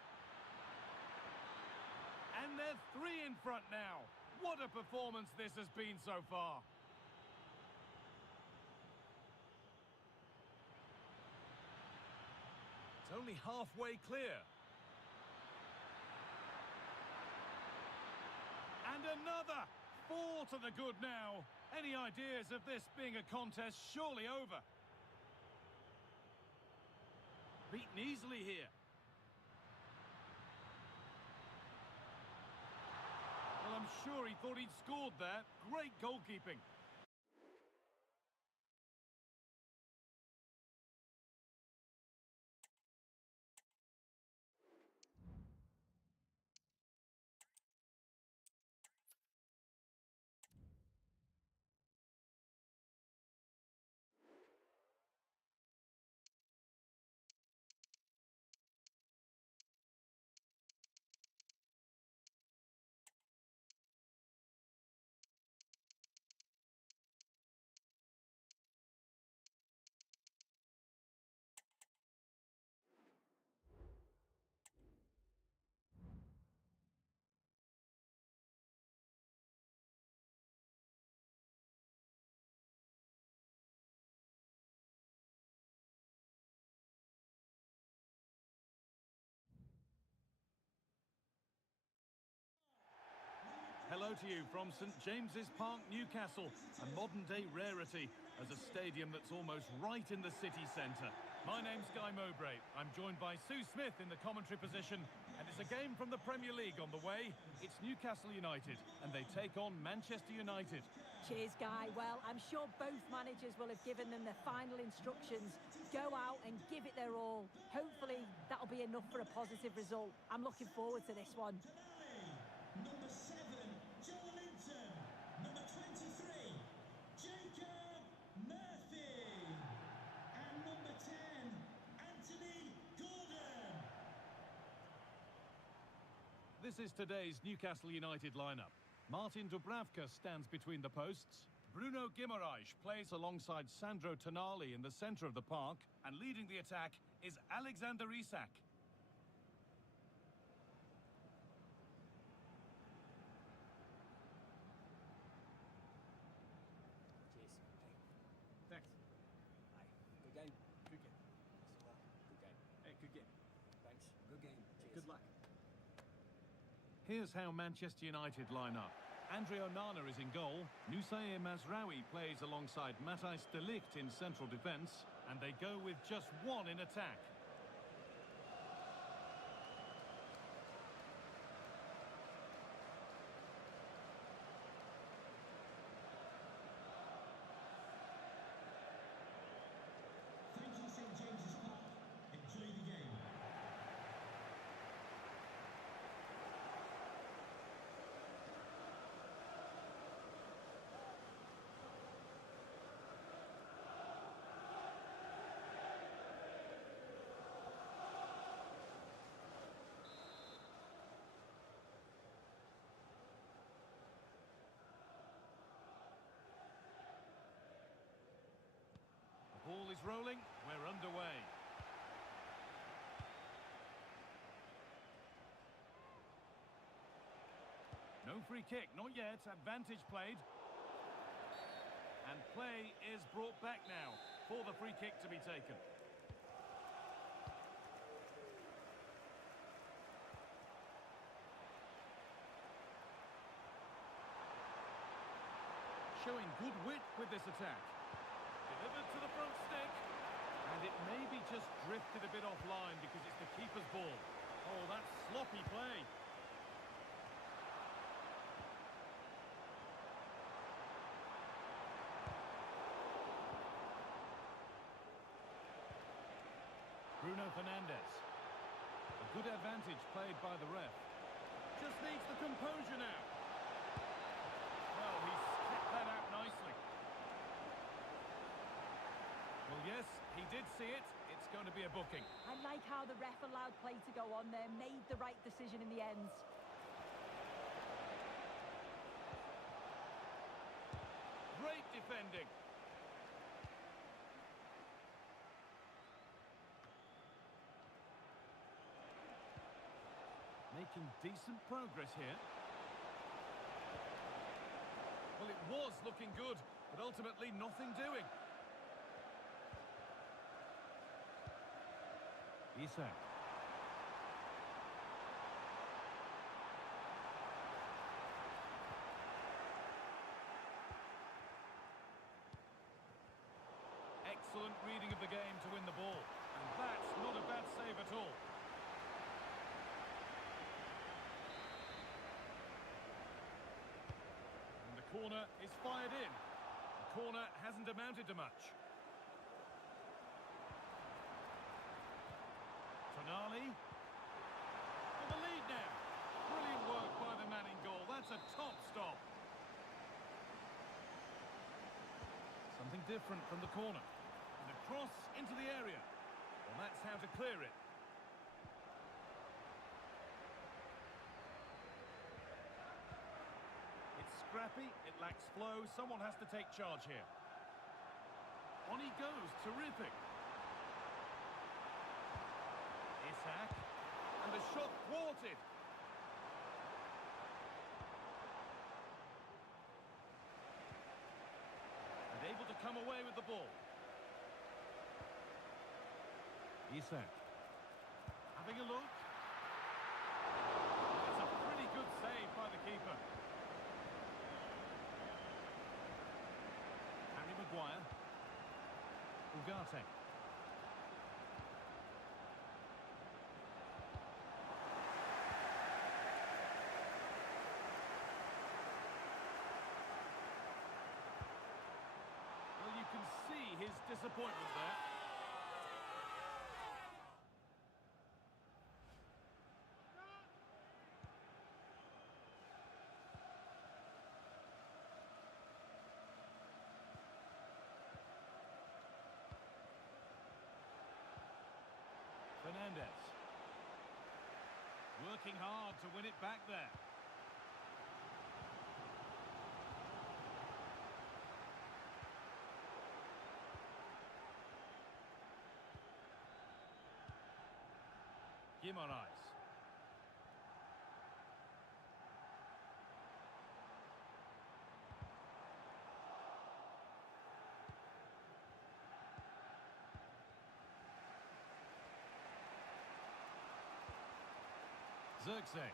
And they're 3 in front now. What a performance this has been so far. It's only halfway clear. And another! 4 to the good now. Any ideas of this being a contest surely over? Beaten easily here. Well, I'm sure he thought he'd scored there. Great goalkeeping. hello to you from St James's Park, Newcastle, a modern-day rarity as a stadium that's almost right in the city centre. My name's Guy Mowbray. I'm joined by Sue Smith in the commentary position, and it's a game from the Premier League on the way. It's Newcastle United, and they take on Manchester United. Cheers, Guy. Well, I'm sure both managers will have given them their final instructions. Go out and give it their all. Hopefully, that'll be enough for a positive result. I'm looking forward to this one. Number 7, Joelinton. Number 23, Jacob Murphy. And number 10, Anthony Gordon. This is today's Newcastle United lineup. Martin Dubravka stands between the posts. Bruno Guimaraes plays alongside Sandro Tonali in the centre of the park. And leading the attack is Alexander Isak. Thanks. Aye. Good game. Good game. Good game. Hey, good game. Thanks. Good game. Cheers. Good luck. Here's how Manchester United line up. Andre Onana is in goal. Nusayr Mazraoui plays alongside Matthijs de Ligt in central defence. And they go with just one in attack. Thank you, St James's Park. Enjoy the game. The ball is rolling. We're underway. No free kick, not yet. Advantage played. And play is brought back now for the free kick to be taken. Showing good wit with this attack. Delivered to the front stick. And it maybe just drifted a bit offline because it's the keeper's ball. Oh, that's sloppy play. Bruno Fernandes. A good advantage played by the ref. Just needs the composure now. Well, he's kept that out nicely. Well, yes, he did see it. It's going to be a booking. I like how the ref allowed play to go on there, made the right decision in the end. Great defending. Making decent progress here. Well, it was looking good, but ultimately nothing doing. Isak. Excellent reading of the game to win the ball. And that's not a bad save at all. And the corner is fired in. The corner hasn't amounted to much. Tonali. For the lead now. Brilliant work by the man in goal. That's a top stop. Something different from the corner. And a cross into the area. Well, that's how to clear it. It's scrappy, it lacks flow. Someone has to take charge here. On he goes. Terrific. Isak. And the shot thwarted. And able to come away with the ball. Isak. Having a look. That's a pretty good save by the keeper. Ugarte. Well, you can see his disappointment there. Fernandez. Working hard to win it back there. Guimaraes. Zirkzee.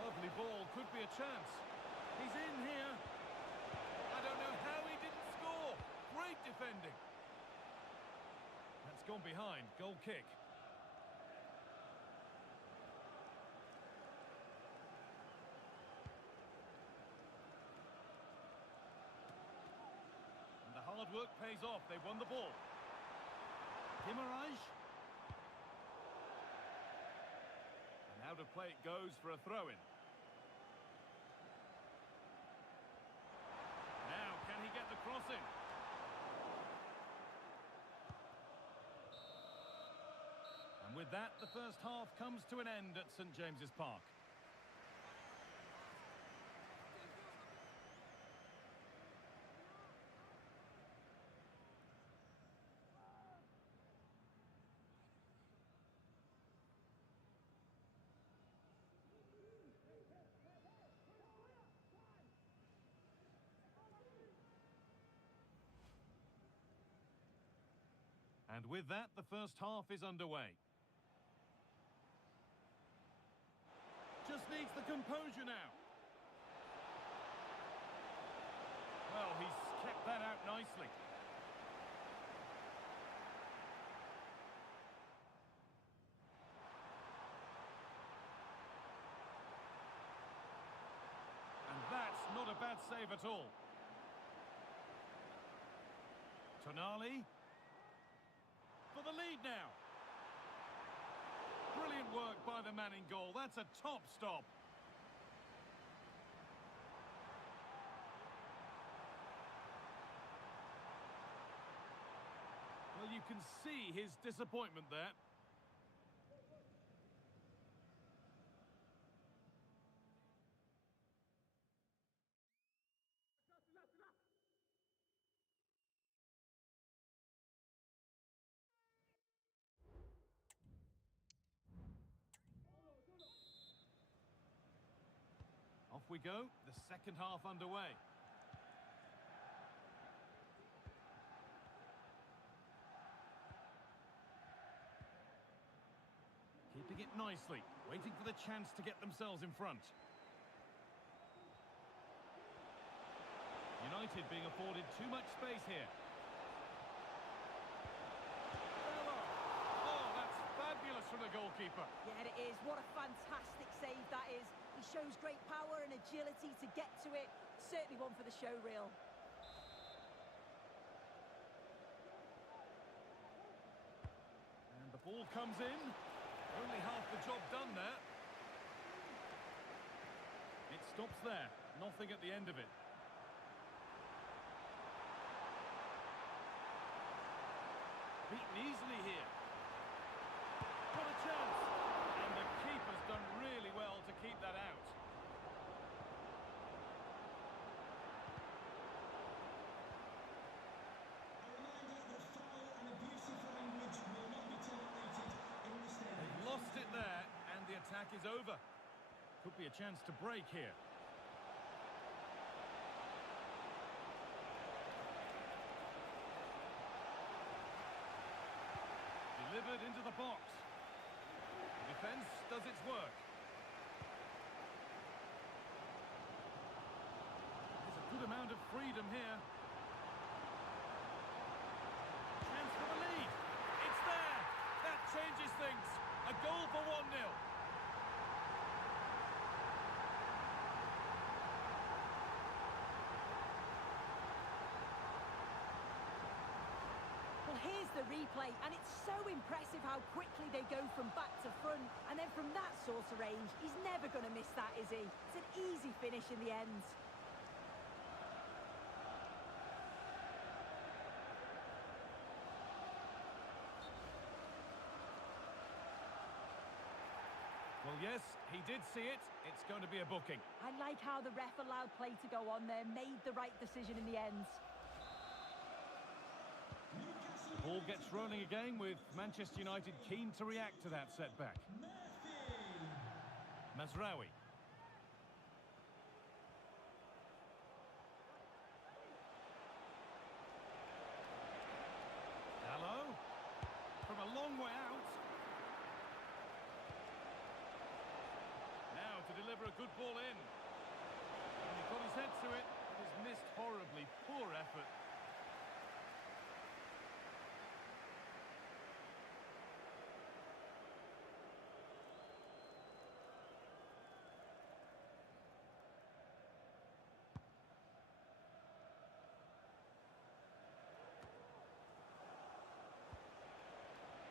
Lovely ball, could be a chance. He's in here. I don't know how he didn't score. Great defending. That's gone behind. Goal kick. And the hard work pays off. They won the ball. Guimaraes. And out of play it goes for a throw-in. Now, can he get the cross in? And with that, the first half comes to an end at St James's Park. And with that, the first half is underway. Just needs the composure now. Well, he's kept that out nicely. And that's not a bad save at all. Tonali. For the lead now. Brilliant work by the man in goal. That's a top stop. Well, you can see his disappointment there. Off we go, the second half underway. Keeping it nicely, waiting for the chance to get themselves in front. United being afforded too much space here. Oh, that's fabulous from the goalkeeper. Yeah, it is. What a fantastic save that is. He shows great power and agility to get to it. Certainly one for the show reel. And the ball comes in. Only half the job done there. It stops there. Nothing at the end of it. Beaten easily here. Got a chance. And the keeper's done really well to keep that out. A reminder that foul and abusive language will not be tolerated in the stadium. They've lost it there, and the attack is over. Could be a chance to break here. Delivered into the box. The defence does its work. There's a good amount of freedom here. instincts. A goal for 1-0. Well, here's the replay, and it's so impressive how quickly they go from back to front. And then from that sort of range, he's never going to miss that, is he? It's an easy finish in the end. Well, yes, he did see it. It's going to be a booking. I like how the ref allowed play to go on there, made the right decision in the end. The ball gets rolling again with Manchester United keen to react to that setback. Mazraoui. Dalot. From a long way out. Now to deliver a good ball in. And he got his head to it. It was missed horribly. Poor effort.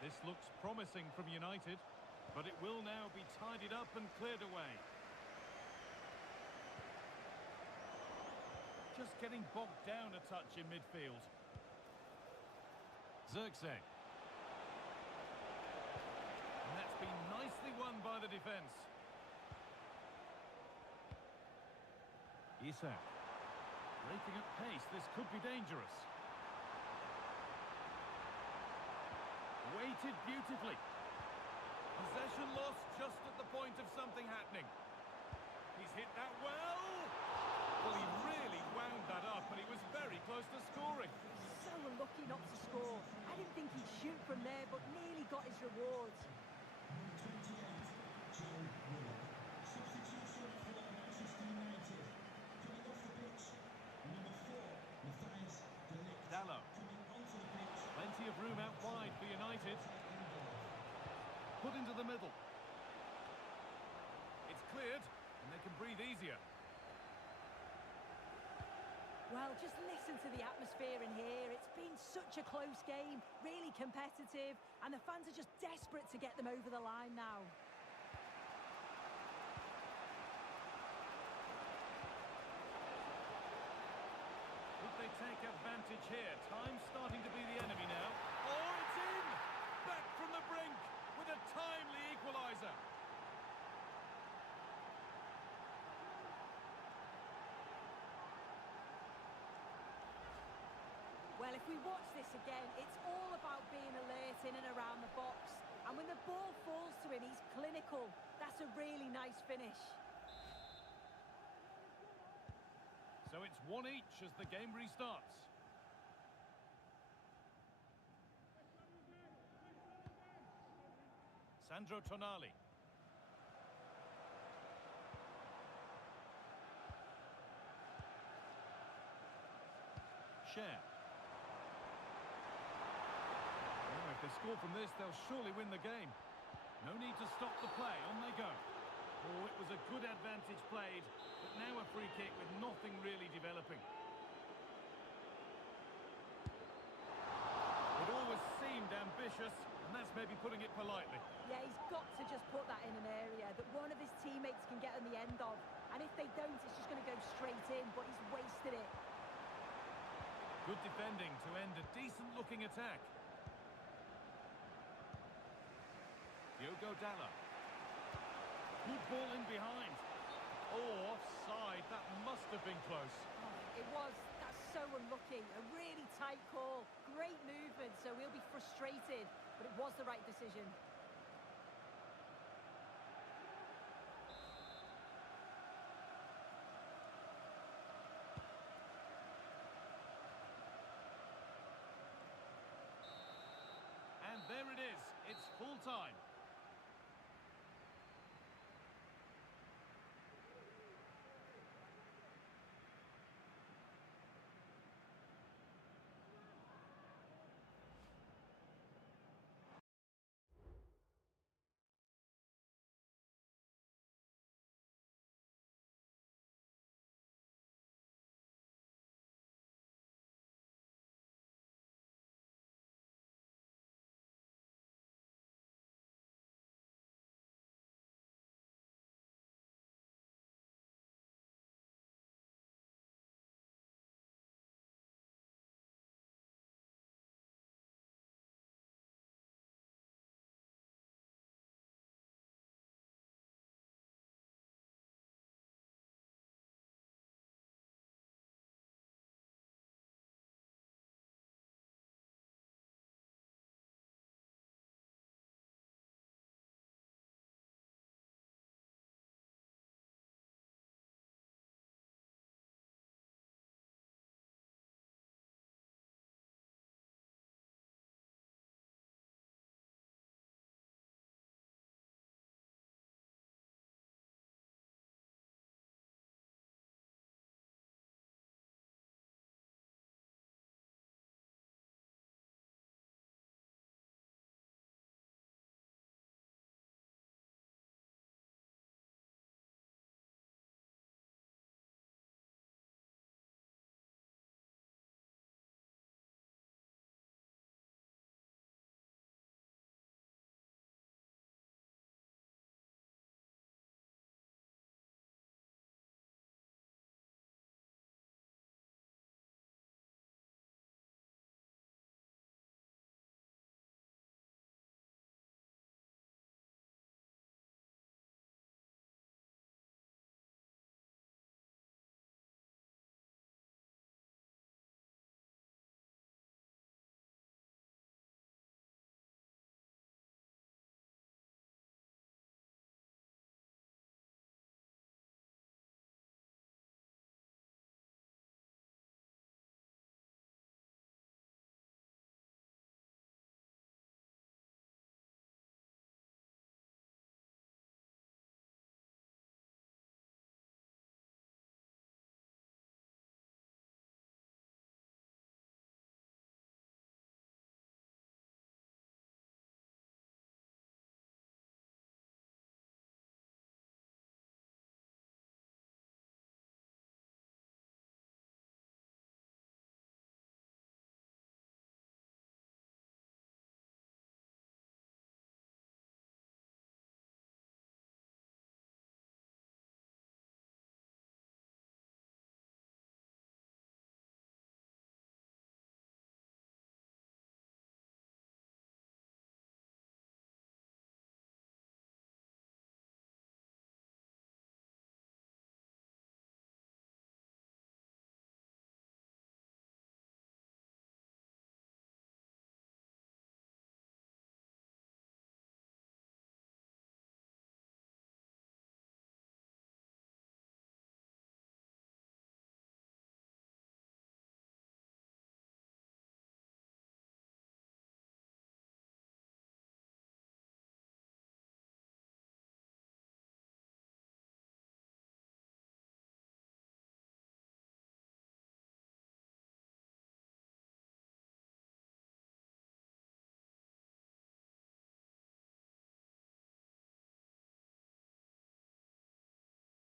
This looks promising from United, but it will now be tidied up and cleared away. Just getting bogged down a touch in midfield. Zirkzee. And that's been nicely won by the defence. Isak. Breaking at pace, this could be dangerous. Weighted beautifully. Possession lost just at the point of something happening. He's hit that well. Well, he really wound that up, and he was very close to scoring. So unlucky not to score. I didn't think he'd shoot from there, but nearly got his rewards. Dalot. Plenty of room out wide for United. Put into the middle. It's cleared, and they can breathe easier. Well, just listen to the atmosphere in here. It's been such a close game, really competitive, and the fans are just desperate to get them over the line now. Could they take advantage here? Time's starting to be the enemy now. Oh, it's in! Back from the brink with a timely equaliser. Well, if we watch this again, it's all about being alert in and around the box. And when the ball falls to him, he's clinical. That's a really nice finish. So it's one each as the game restarts. Sandro Tonali. Cher. Now, if they score from this, they'll surely win the game. No need to stop the play. On they go. Oh, it was a good advantage played, but now a free kick with nothing really developing. It always seemed ambitious, and that's maybe putting it politely. Yeah, he's got to just put that in an area that one of his teammates can get on the end of. And if they don't, it's just going to go straight in, but he's wasted it. Good defending to end a decent-looking attack. Diogo Dalot. Good ball in behind. Oh, offside. That must have been close. Oh, it was. That's so unlucky. A really tight call. Great movement, so he'll be frustrated. But it was the right decision. And there it is. It's full time.